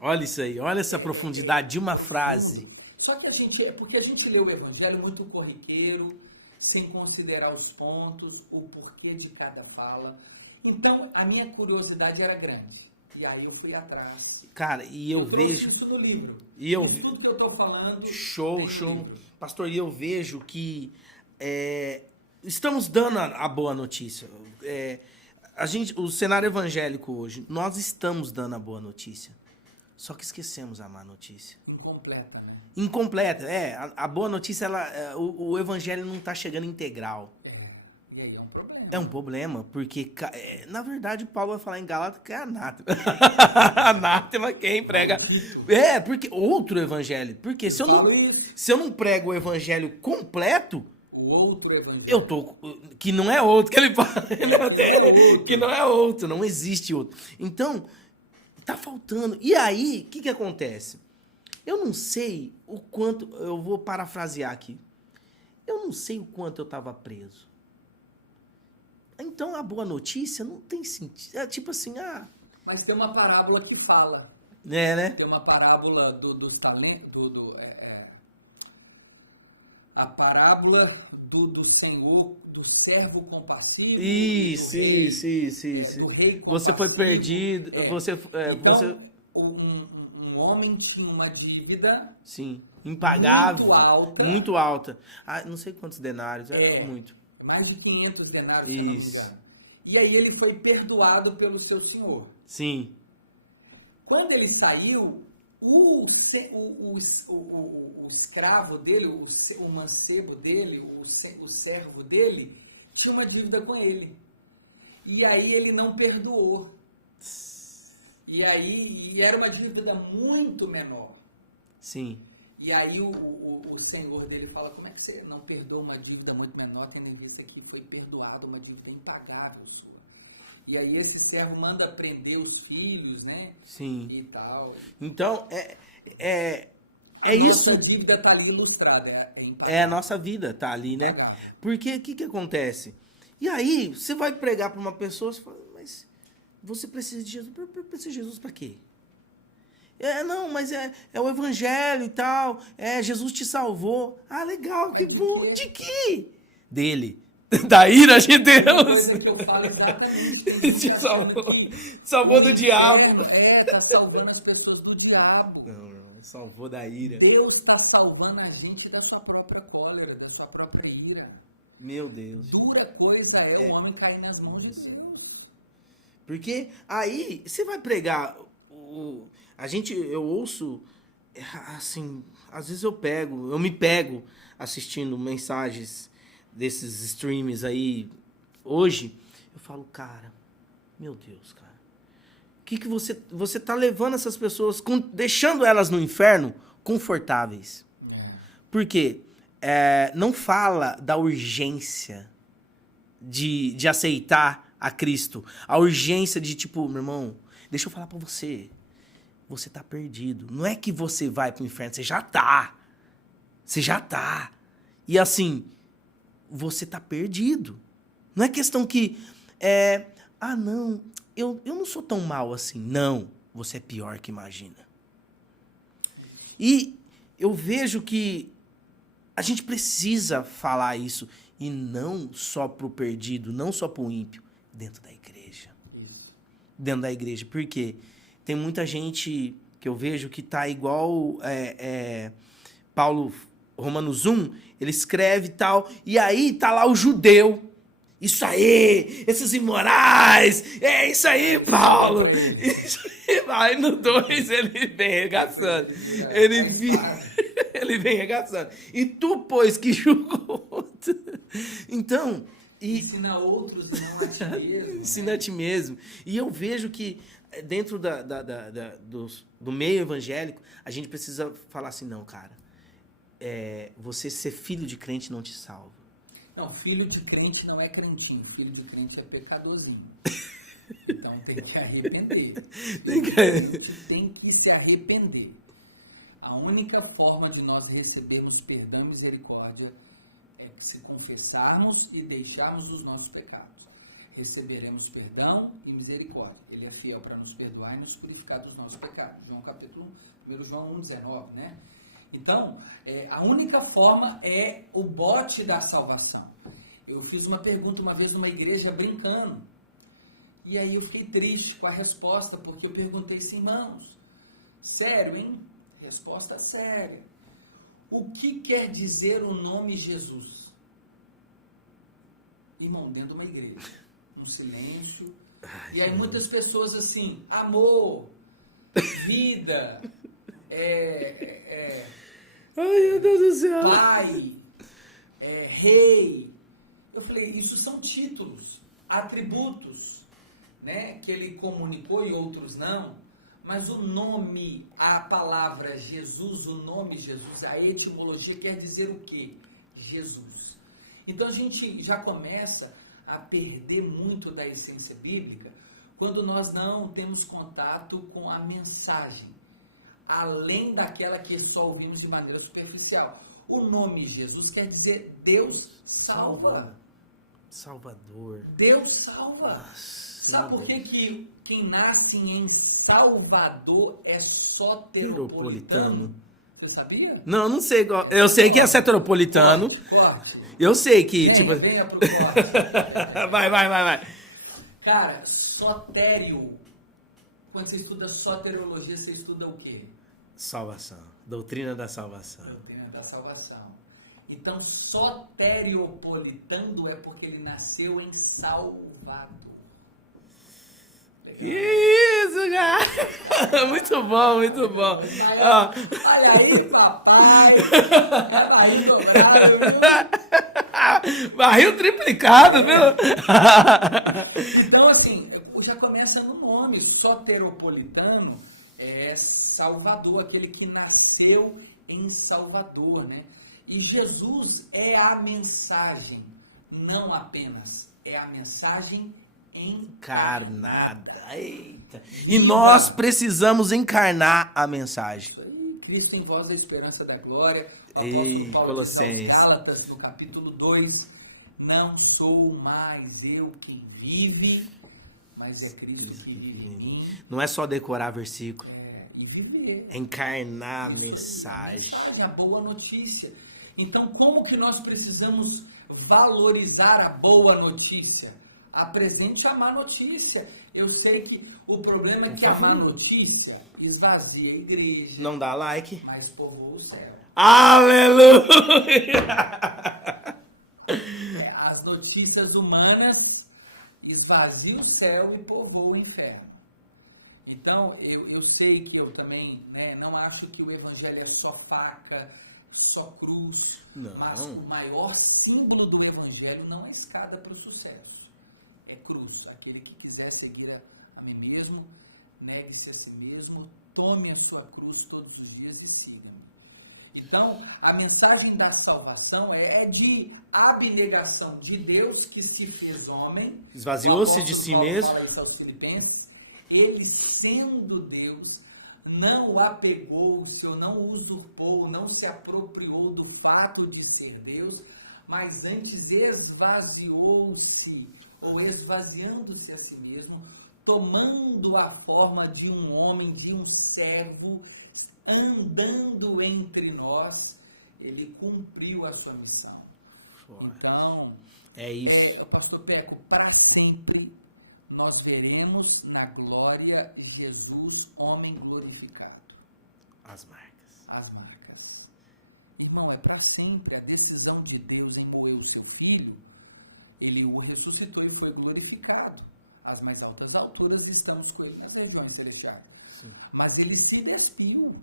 Olha isso aí, olha essa profundidade de uma frase. Só que porque a gente lê o Evangelho muito corriqueiro, sem considerar os pontos, o porquê de cada fala. Então, a minha curiosidade era grande. E aí eu fui atrás. Cara, e eu vejo... isso no livro. E eu... Tudo que eu estou falando... Show. Pastor, e eu vejo que estamos dando a boa notícia. O cenário evangélico hoje, nós estamos dando a boa notícia. Só que esquecemos a má notícia. Incompleta, né? Incompleta, a boa notícia, o evangelho não está chegando integral. E aí é um problema. É um problema, porque, na verdade, Paulo vai falar em Gálatas que é anátema. Anátema quem prega. Porque outro evangelho. Porque se eu não prego o evangelho completo, o outro evangelho. eu tô... Que não é outro, que ele fala. Que não é outro, não existe outro. Então, tá faltando. E aí, o que acontece? Eu não sei o quanto... Eu vou parafrasear aqui. Eu não sei o quanto eu estava preso. Então, a boa notícia não tem sentido. É tipo assim, Mas tem uma parábola que fala. Né? Tem uma parábola do talento, a parábola do Senhor, do servo compassivo. Isso. Você foi perdido. Então, um homem tinha uma dívida. Sim, impagável. Muito alta. Não sei quantos denários, era muito. Mais de 500 denários, se não me engano. E aí ele foi perdoado pelo seu senhor. Sim. Quando ele saiu, o escravo dele, o mancebo dele, o servo dele, tinha uma dívida com ele. E aí ele não perdoou. E era uma dívida muito menor. Sim. E aí o senhor dele fala, como é que você não perdoa uma dívida muito menor, tendo em vista que foi perdoada uma dívida impagável sua? E aí esse servo manda prender os filhos, né? Sim. E tal. Então, A isso. nossa dívida está ali ilustrada. A nossa vida tá ali, né? Porque o que acontece? E aí, você vai pregar para uma pessoa, você fala, mas você precisa de Jesus. Precisa de Jesus para quê? Não, mas é o evangelho e tal. Jesus te salvou. Ah, legal, que bom. De que? Dele. Da ira de Deus. Uma coisa que eu falo exatamente. Te salvou do diabo. Está salvando as pessoas do diabo. Não, salvou da ira. Deus está salvando a gente da sua própria cólera, da sua própria ira. Meu Deus. Dura coisa o homem cair nas mãos de Deus. Porque aí você vai pregar. Eu ouço, assim, às vezes eu me pego assistindo mensagens desses streams aí hoje. Eu falo, cara, meu Deus, cara. O que você tá levando essas pessoas, deixando elas no inferno confortáveis? Por quê? Não fala da urgência de aceitar a Cristo. A urgência de, tipo, meu irmão, deixa eu falar pra você. Você tá perdido. Não é que você vai pro inferno, você já tá. Você já tá. E assim, você tá perdido. Não é questão que, não, eu não sou tão mal assim. Não, você é pior que imagina. E eu vejo que a gente precisa falar isso. E não só pro perdido, não só pro ímpio. Dentro da igreja. Isso. Dentro da igreja. Por quê? Tem muita gente que eu vejo que tá igual Paulo, Romanos 1, ele escreve e tal, e aí tá lá o judeu. Isso aí, esses imorais, isso aí, Paulo. Isso aí, vai no 2, ele vem regaçando. Ele vem regaçando. E tu, pois, que julgou outro. Então... Ensina outros e não a ti mesmo. Ensina a ti mesmo. E eu vejo que dentro do meio evangélico, a gente precisa falar assim, não, cara, você ser filho de crente não te salva. Não, filho de crente não é crentinho, filho de crente é pecadorzinho. Então tem que se arrepender. Tem que se arrepender. A única forma de nós recebermos perdão e misericórdia é se confessarmos e deixarmos os nossos pecados. Receberemos perdão e misericórdia. Ele é fiel para nos perdoar e nos purificar dos nossos pecados. João capítulo 1, João 1,19, né? Então, a única forma é o bote da salvação. Eu fiz uma pergunta uma vez numa igreja brincando. E aí eu fiquei triste com a resposta, porque eu perguntei assim, irmãos, sério, hein? Resposta séria. O que quer dizer o nome Jesus? Irmão, dentro de uma igreja, um silêncio. E aí muitas pessoas assim, amor, vida, ai, meu Deus do céu. Pai, rei. Eu falei, isso são títulos, atributos, né, que ele comunicou e outros não. Mas o nome, a palavra Jesus, o nome Jesus, a etimologia quer dizer o quê? Jesus. Então a gente já começa a perder muito da essência bíblica quando nós não temos contato com a mensagem, além daquela que só ouvimos de maneira superficial. O nome Jesus quer dizer Deus salva. Salvador. Deus salva. Nossa. Sabe por que quem nasce em Salvador é soteropolitano? Você sabia? Não sei. Eu sei que é soteropolitano. Corte. Eu sei que, Venha pro corte. Vai. Cara, sotério. Quando você estuda soteriologia, você estuda o quê? Salvação. Doutrina da salvação. Doutrina da salvação. Então, soteriopolitano é porque ele nasceu em Salvador. Isso, cara! Muito bom. Olha aí, papai! Aí, Barril triplicado, viu? Então, assim, já começa no nome. Soteropolitano é Salvador, aquele que nasceu em Salvador, né? E Jesus é a mensagem, não apenas, é a mensagem encarnada. Eita. E nós precisamos encarnar a mensagem. Isso aí. Cristo em vós, a esperança da glória. O Ei, apóstolo Paulo Colossenses. diz aos Gálatas, no capítulo 2, não sou mais eu quem vive, mas é Cristo que vive em mim. Não é só decorar versículo. E viver. É encarnar a mensagem. A boa notícia. Então, como que nós precisamos valorizar a boa notícia? Apresente a má notícia. Eu sei que o problema é que a má notícia esvazia a igreja. Não dá like. Mas povoa o céu. Aleluia! As notícias humanas esvaziam o céu e povoam o inferno. Então, eu sei que eu também, né, não acho que o evangelho é só faca, só cruz. Não. Mas o maior símbolo do evangelho não é escada para o sucesso. É cruz. Aquele que quiser seguir a mim mesmo, negue-se a si mesmo, tome a sua cruz todos os dias e siga-me. Então, a mensagem da salvação é de abnegação de Deus que se fez homem. Esvaziou-se de si mesmo. Aos Filipenses, ele sendo Deus, não o apegou-se, ou não o usurpou, não se apropriou do fato de ser Deus, mas antes esvaziou-se, ou esvaziando-se a si mesmo, tomando a forma de um homem, de um servo, andando entre nós, ele cumpriu a sua missão. Então, é isso. Pastor Peco, para sempre nós veremos na glória Jesus, homem glorificado. As marcas. As marcas. Irmão, é para sempre a decisão de Deus em moer o seu filho. Ele o ressuscitou e foi glorificado. As mais altas alturas estamos com ele nas regiões celestiais. Sim. Mas ele se despiu.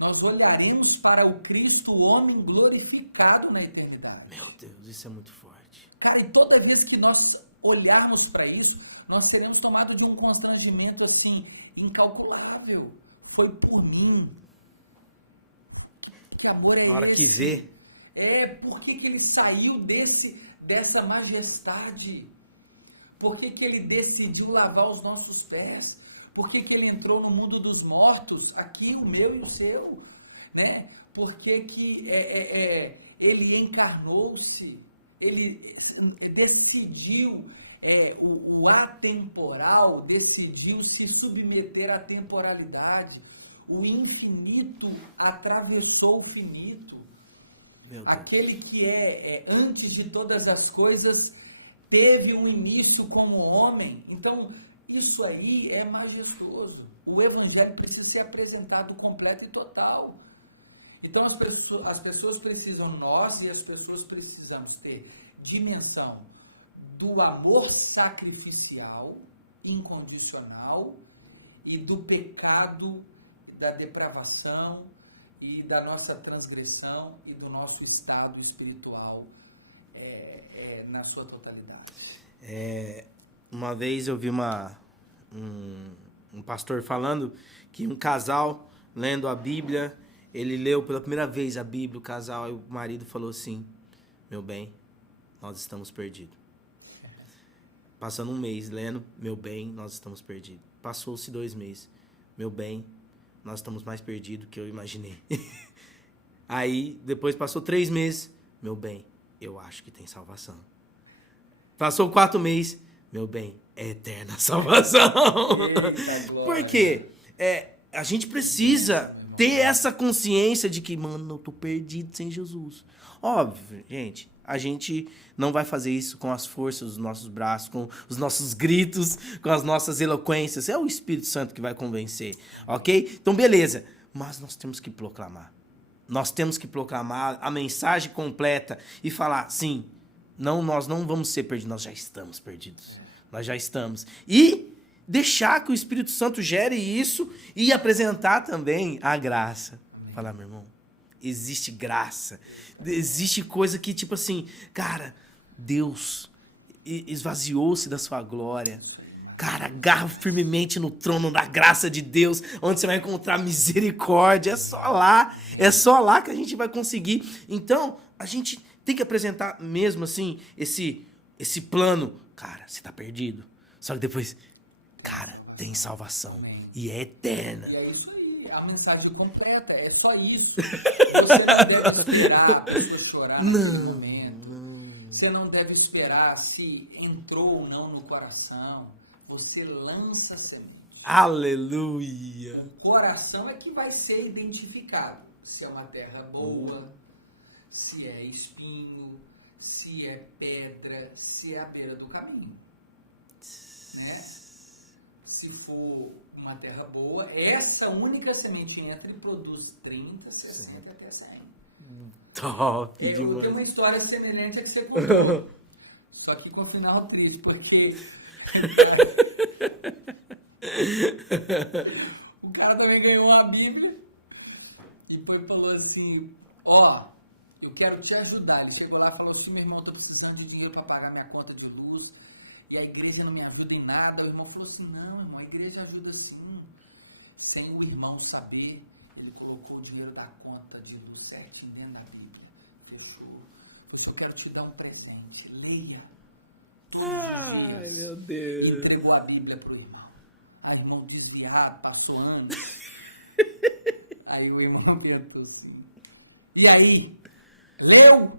Nós olharemos para o Cristo, o homem glorificado na eternidade. Meu Deus, isso é muito forte. Cara, e toda vez que nós olharmos para isso, nós seremos tomados de um constrangimento assim, incalculável. Foi por mim. Que amor é Na hora esse? que vê. Por que ele saiu dessa majestade? Por que ele decidiu lavar os nossos pés? Por que ele entrou no mundo dos mortos, aqui o meu e o seu? Né? Por que ele encarnou-se? Ele decidiu, o atemporal decidiu se submeter à temporalidade. O infinito atravessou o finito. Meu Deus. Aquele que antes de todas as coisas, teve um início como homem. Então, isso aí é majestoso. O evangelho precisa ser apresentado completo e total. Então, as pessoas precisam, nós e as pessoas precisamos ter dimensão do amor sacrificial, incondicional, e do pecado, da depravação, e da nossa transgressão, e do nosso estado espiritual na sua totalidade. Uma vez eu vi um pastor falando que um casal, lendo a Bíblia, ele leu pela primeira vez a Bíblia, o casal, e o marido falou assim: meu bem, nós estamos perdidos. Passando um mês lendo, meu bem, nós estamos perdidos. Passou-se 2 meses, meu bem, nós estamos mais perdidos do que eu imaginei. Aí, depois passou 3 meses, meu bem, eu acho que tem salvação. Passou 4 meses, meu bem, é eterna salvação. Por quê? A gente precisa ter essa consciência de que, mano, eu tô perdido sem Jesus. Óbvio, gente, a gente não vai fazer isso com as forças dos nossos braços, com os nossos gritos, com as nossas eloquências. É o Espírito Santo que vai convencer, ok? Então, beleza. Mas nós temos que proclamar. Nós temos que proclamar a mensagem completa e falar, sim, nós não vamos ser perdidos, nós já estamos perdidos. Nós já estamos. E deixar que o Espírito Santo gere isso e apresentar também a graça. Falar, meu irmão, existe graça. Existe coisa que, tipo assim, cara, Deus esvaziou-se da sua glória. Cara, agarra firmemente no trono da graça de Deus, onde você vai encontrar misericórdia. É só lá que a gente vai conseguir. Então, a gente tem que apresentar mesmo assim, esse plano. Cara, você tá perdido. Só que depois, cara, tem salvação. E é eterna. E é isso aí, a mensagem completa, é só isso. Você não deve esperar a pessoa chorar nesse momento. Você não deve esperar se entrou ou não no coração. Você lança semente. Aleluia. O coração é que vai ser identificado. Se é uma terra boa, se é espinho, se é pedra, se é a beira do caminho. Né? Se for uma terra boa, essa única semente entra e produz 30, 60 até 100. Top Eu demais. tenho uma história semelhante a que você contou. Só que com final triste, porque o cara também ganhou uma Bíblia e falou assim, eu quero te ajudar. Ele chegou lá e falou assim, meu irmão, estou precisando de dinheiro para pagar minha conta de luz e a igreja não me ajuda em nada. O irmão falou assim, não, irmão, a igreja ajuda sim. Sem o irmão saber, ele colocou o dinheiro da conta de luz certinho dentro da Bíblia. Fechou. Eu quero te dar um presente. Leia. Ai, meu Deus. E entregou a Bíblia para o irmão. Aí o irmão desviado, passou anos. Aí o irmão perguntou assim, e aí? Leu?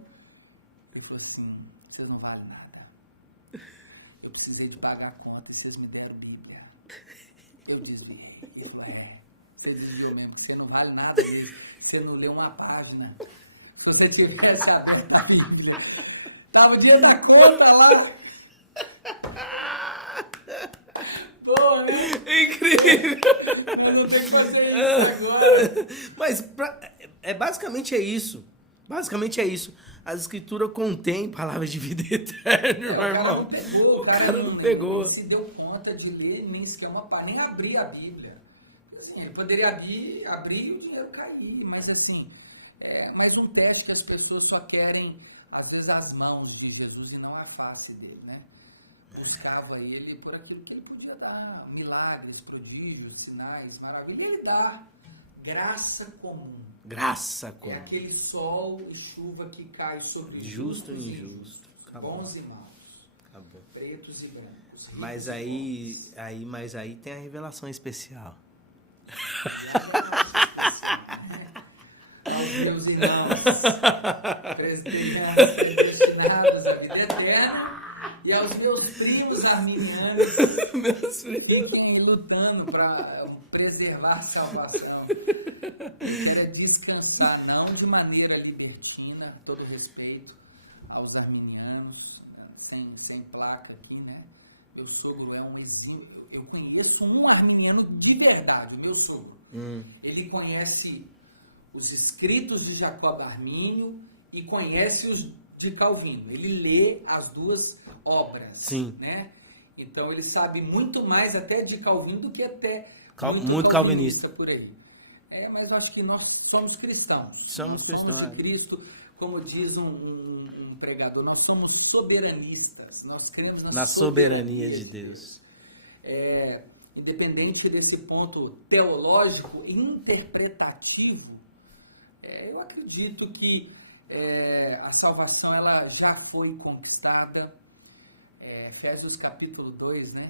Ele falou assim, vocês não valem nada. Eu precisei de pagar a conta e vocês me deram a Bíblia. Eu desviei. Você desviou mesmo. Você não vale nada mesmo. Você não leu uma página. Se você tivesse aberto a Bíblia, tá o dia da conta lá. Pô, né? Incrível. Mas não tem que fazer isso agora. Mas basicamente é isso. Basicamente é isso. A escritura contém palavras de vida eterna, meu irmão. O cara não pegou. Não se deu conta de ler nem sequer uma página, nem abrir a Bíblia. Assim, ele poderia abrir e o dinheiro cair, mas assim, mais um teste que as pessoas só querem, às vezes, as mãos de Jesus e não a face dele, né? Buscava ele por aquilo que ele podia dar, milagres, prodígios, sinais, maravilhas. E ele dá graça comum. Graça comum. É aquele sol e chuva que cai sobre Justo justos e injusto. bons e maus, Acabou. pretos e brancos. Mas aí tem a revelação especial. Aos meus irmãos predestinados à vida eterna e aos meus primos arminianos fiquem lutando para preservar a salvação. Quero descansar, não de maneira libertina, todo respeito aos arminianos, sem placa aqui, né? Meu sogro é um exímio. Eu conheço um arminiano de verdade, o meu sogro. Ele conhece os escritos de Jacob Armínio e conhece os de Calvino. Ele lê as duas obras. Sim. Né? Então ele sabe muito mais até de Calvino do que até muito calvinista por aí. Mas eu acho que nós somos cristãos. Somos cristãos. Somos de Cristo, como diz um pregador, nós somos soberanistas. Nós cremos na soberania de Deus. Independente desse ponto teológico e interpretativo, eu acredito que a salvação ela já foi conquistada. Efésios capítulo 2, né?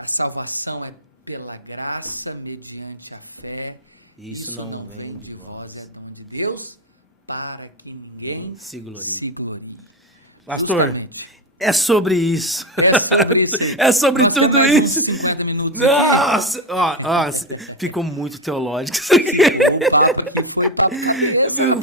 A salvação é pela graça, mediante a fé. Isso não vem de vós. É dom de Deus, para que ninguém se glorie. Pastor, é sobre isso. É sobre tudo isso. Nossa! Ficou muito teológico isso aqui.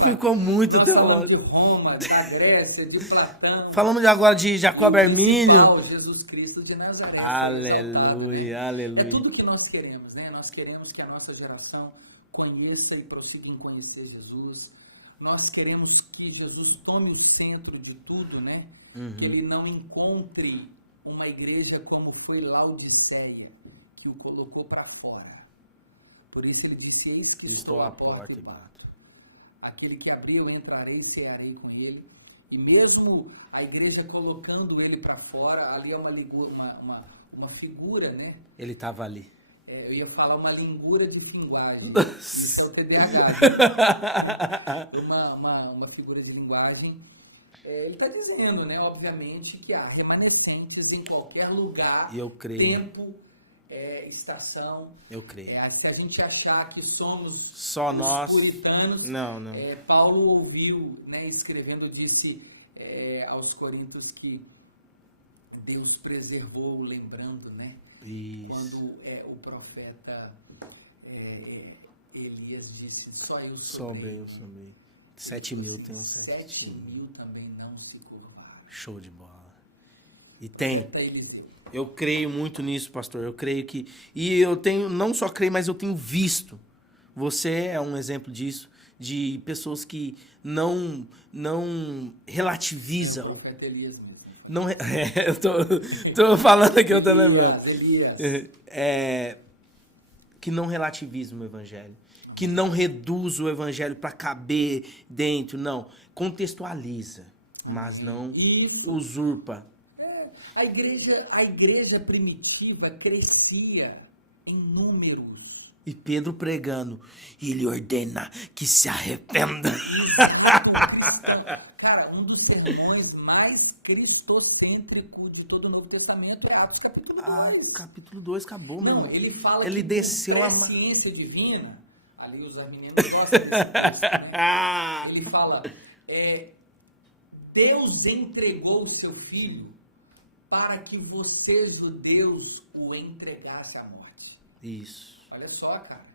Ficou muito teológico. De Roma, da Grécia, de Platão. Falamos agora de Jacob Armínio. Jesus Cristo de Nazaré. Aleluia, aleluia. É tudo que nós queremos, né? Nós queremos que a nossa geração conheça e prossiga em conhecer Jesus. Nós queremos que Jesus tome o centro de tudo, né? Que ele não encontre uma igreja como foi Laodiceia, que o colocou para fora. Por isso ele disse, eis que estou à porta e bato. Aquele que abrir, eu entrarei e cearei com ele. E mesmo a igreja colocando ele para fora, ali é uma figura, né? Ele estava ali. Eu ia falar uma lingura de linguagem. Nossa. Isso é o TDAH. Uma figura de linguagem. Ele está dizendo, né, obviamente, que há remanescentes em qualquer lugar, Eu creio. tempo, estação. Eu creio. Se a gente achar que somos Só os nós. puritanos, Não. Paulo ouviu, né, escrevendo, disse aos Coríntios que Deus preservou, lembrando, né? Isso. Quando o profeta Elias disse, só eu Sobrei. 7.000 tem uns 7.000 também não se curvaram. Show de bola. E tem. Profeta Eliseu. Eu creio muito nisso, pastor. Eu creio que... E eu tenho, não só creio, mas eu tenho visto. Você é um exemplo disso, de pessoas que não relativiza. O profeta Elias mesmo. Não, eu tô falando aqui, eu tô lembrando. Elias. Que não relativiza o evangelho. Que não reduz o evangelho para caber dentro. Não. Contextualiza. Mas não usurpa. A igreja primitiva crescia em números. E Pedro pregando. Ele ordena que se arrependa. Cara, um dos sermões mais cristocêntricos de todo o Novo Testamento é Atos capítulo 2. Capítulo 2 acabou, meu irmão. Ele fala Ele que desceu a ciência divina. Ali os arminianos gostam disso, né? Ele fala, Deus entregou o seu filho para que você, judeus, o entregasse à morte. Isso. Olha só, cara.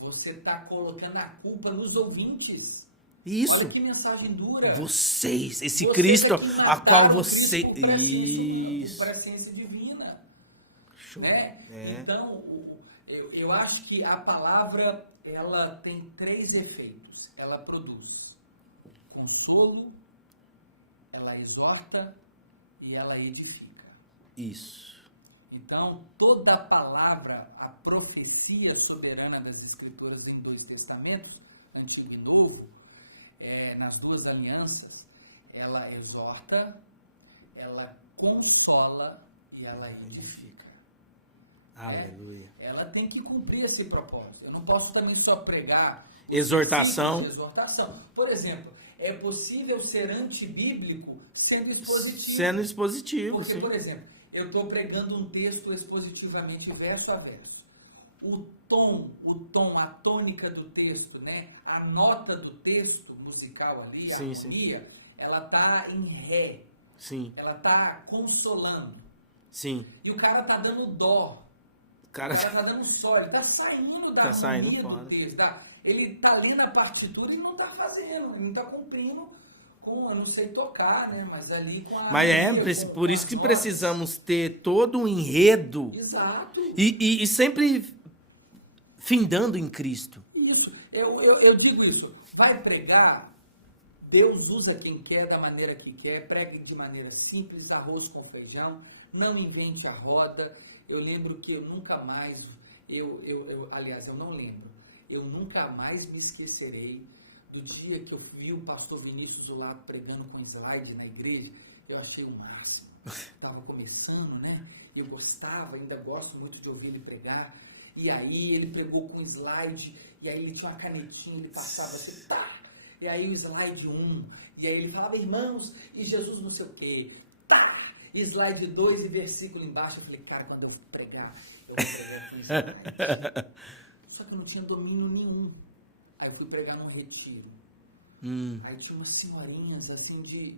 Você está colocando a culpa nos ouvintes. Isso. Olha que mensagem dura. Vocês, esse Você Cristo a qual você... você... Isso. Para a ciência divina. Show. Né? Então, eu acho que a palavra, ela tem 3 efeitos. Ela produz consolo, ela exorta e ela edifica. Isso. Então, toda a palavra, a profecia soberana das Escrituras em 2 testamentos, Antigo e Novo, nas 2 alianças, ela exorta, ela consola e ela edifica. Aleluia. Ela tem que cumprir esse propósito. Eu não posso também só pregar exortação. Por exemplo, é possível ser antibíblico sendo expositivo. Sendo expositivo, porque, sim. por exemplo, eu estou pregando um texto expositivamente verso a verso. O tom, a tônica do texto, né? A nota do texto musical ali, a harmonia, ela está em ré. Sim. Ela está consolando. Sim. E o cara está dando dó. O cara está dando sol. Ele está saindo da harmonia do texto. Ele está ali na partitura e não está fazendo. Ele não está cumprindo com, eu não sei tocar, né? Mas ali com a... Mas por isso que precisamos ter todo um enredo. Exato. E sempre findando em Cristo. Isso. Eu digo isso. Vai pregar, Deus usa quem quer, da maneira que quer. Pregue de maneira simples, arroz com feijão. Não invente a roda. Eu lembro que eu nunca mais... aliás, eu não lembro. Eu nunca mais me esquecerei do dia que eu vi o pastor Vinícius do lado pregando com slide na igreja. Eu achei o máximo. Estava começando, né? Eu gostava, ainda gosto muito de ouvir ele pregar. E aí ele pregou com slide, e aí ele tinha uma canetinha, ele passava assim, tá! E aí o slide 1, e aí ele falava, irmãos, e Jesus não sei o quê, tá! E slide 2 e versículo embaixo. Eu falei, cara, quando eu pregar, eu vou pregar com slide. Só que eu não tinha domínio nenhum. Aí eu fui pregar num retiro. Aí tinha umas senhorinhas, assim, de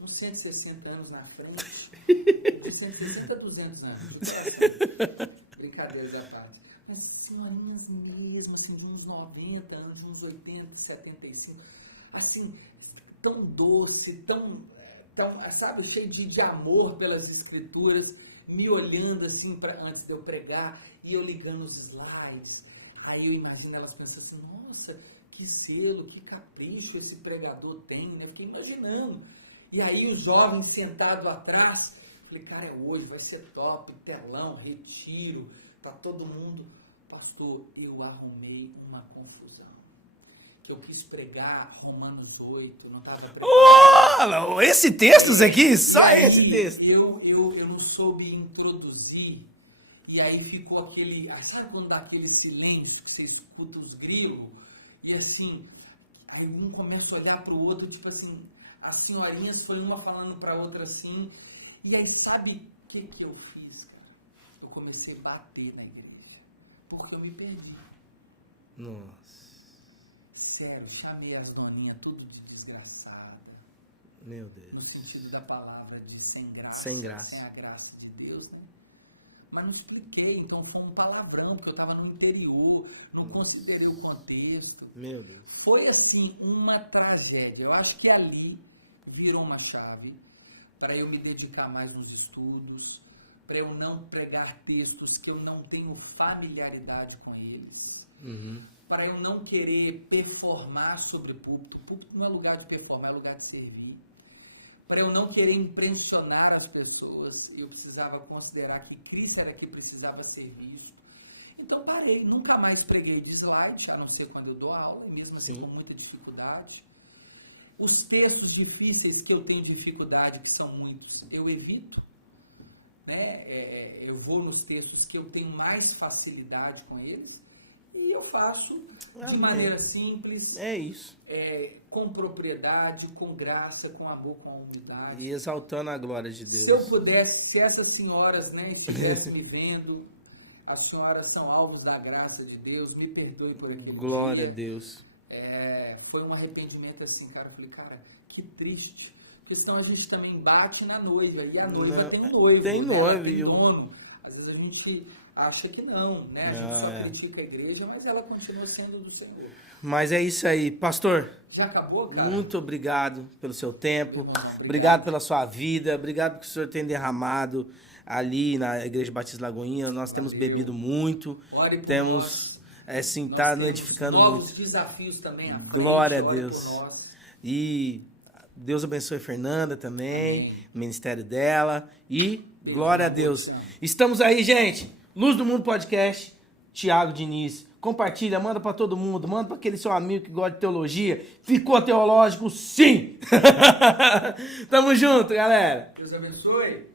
uns 160 anos na frente. De 160 a 200 anos. Brincadeira da parte. Mas senhorinhas mesmo, assim, de uns 90 anos, de uns 80, 75. Assim, tão doce, tão sabe, cheio de amor pelas escrituras, me olhando assim antes de eu pregar, e eu ligando os slides. Aí eu imagino elas pensando assim, nossa, que zelo, que capricho esse pregador tem, né? Eu fiquei imaginando. E aí o jovem sentado atrás, falei, cara, é hoje, vai ser top, telão, retiro, tá todo mundo. Pastor, eu arrumei uma confusão. que eu quis pregar Romanos 8, não estava preparado. Oh, esse texto aqui? Só aí, esse texto. Eu não soube introduzir, e aí ficou aquele... Sabe quando dá aquele silêncio, que você escuta os grilos? E assim, aí um começa a olhar para o outro, tipo assim, as senhorinhas foi uma falando para a outra assim, e aí sabe o que eu fiz, cara? Eu comecei a bater na igreja, porque eu me perdi. Nossa. Sério, chamei as doninhas tudo de desgraçada. Meu Deus. No sentido da palavra de sem graça. Sem graça. Sem a graça de Deus, né? Mas não expliquei, então foi um palavrão, porque eu estava no interior, não considerei o contexto. Meu Deus. Foi assim, uma tragédia. Eu acho que ali virou uma chave para eu me dedicar mais nos estudos, para eu não pregar textos que eu não tenho familiaridade com eles. Uhum. Para eu não querer performar sobre púlpito. Púlpito não é lugar de performar, é lugar de servir. Para eu não querer impressionar as pessoas, eu precisava considerar que Cristo era que precisava ser visto. Então parei, nunca mais preguei de slide, a não ser quando eu dou aula, mesmo assim com muita dificuldade. Os textos difíceis que eu tenho de dificuldade, que são muitos, eu evito. Né? Eu vou nos textos que eu tenho mais facilidade com eles. E eu faço de maneira simples, é isso. Com propriedade, com graça, com amor, com humildade. E exaltando a glória de Deus. Se eu pudesse, se essas senhoras, né, estivessem me vendo, as senhoras são alvos da graça de Deus, me perdoe por aquele Glória dia. a Deus. Foi um arrependimento assim, cara. Eu falei, cara, que triste. Porque senão a gente também bate na noiva, e a noiva tem noivo. Tem noivo. Tem dono. Às vezes a gente acha que não, né? A gente só critica a igreja, mas ela continua sendo do Senhor. Mas é isso aí. Pastor, já acabou, cara? Muito obrigado pelo seu tempo, obrigado pela sua vida, obrigado porque o senhor tem derramado ali na Igreja Batista Lagoinha. Nós temos bebido muito, temos, assim, tá edificando muito. Novos desafios também. Glória a Deus. E Deus abençoe a Fernanda também, o ministério dela. E glória a Deus. Estamos aí, gente. Luz do Mundo Podcast, Thiago Diniz. Compartilha, manda pra todo mundo, manda pra aquele seu amigo que gosta de teologia. Ficou teológico, sim! Tamo junto, galera. Deus abençoe.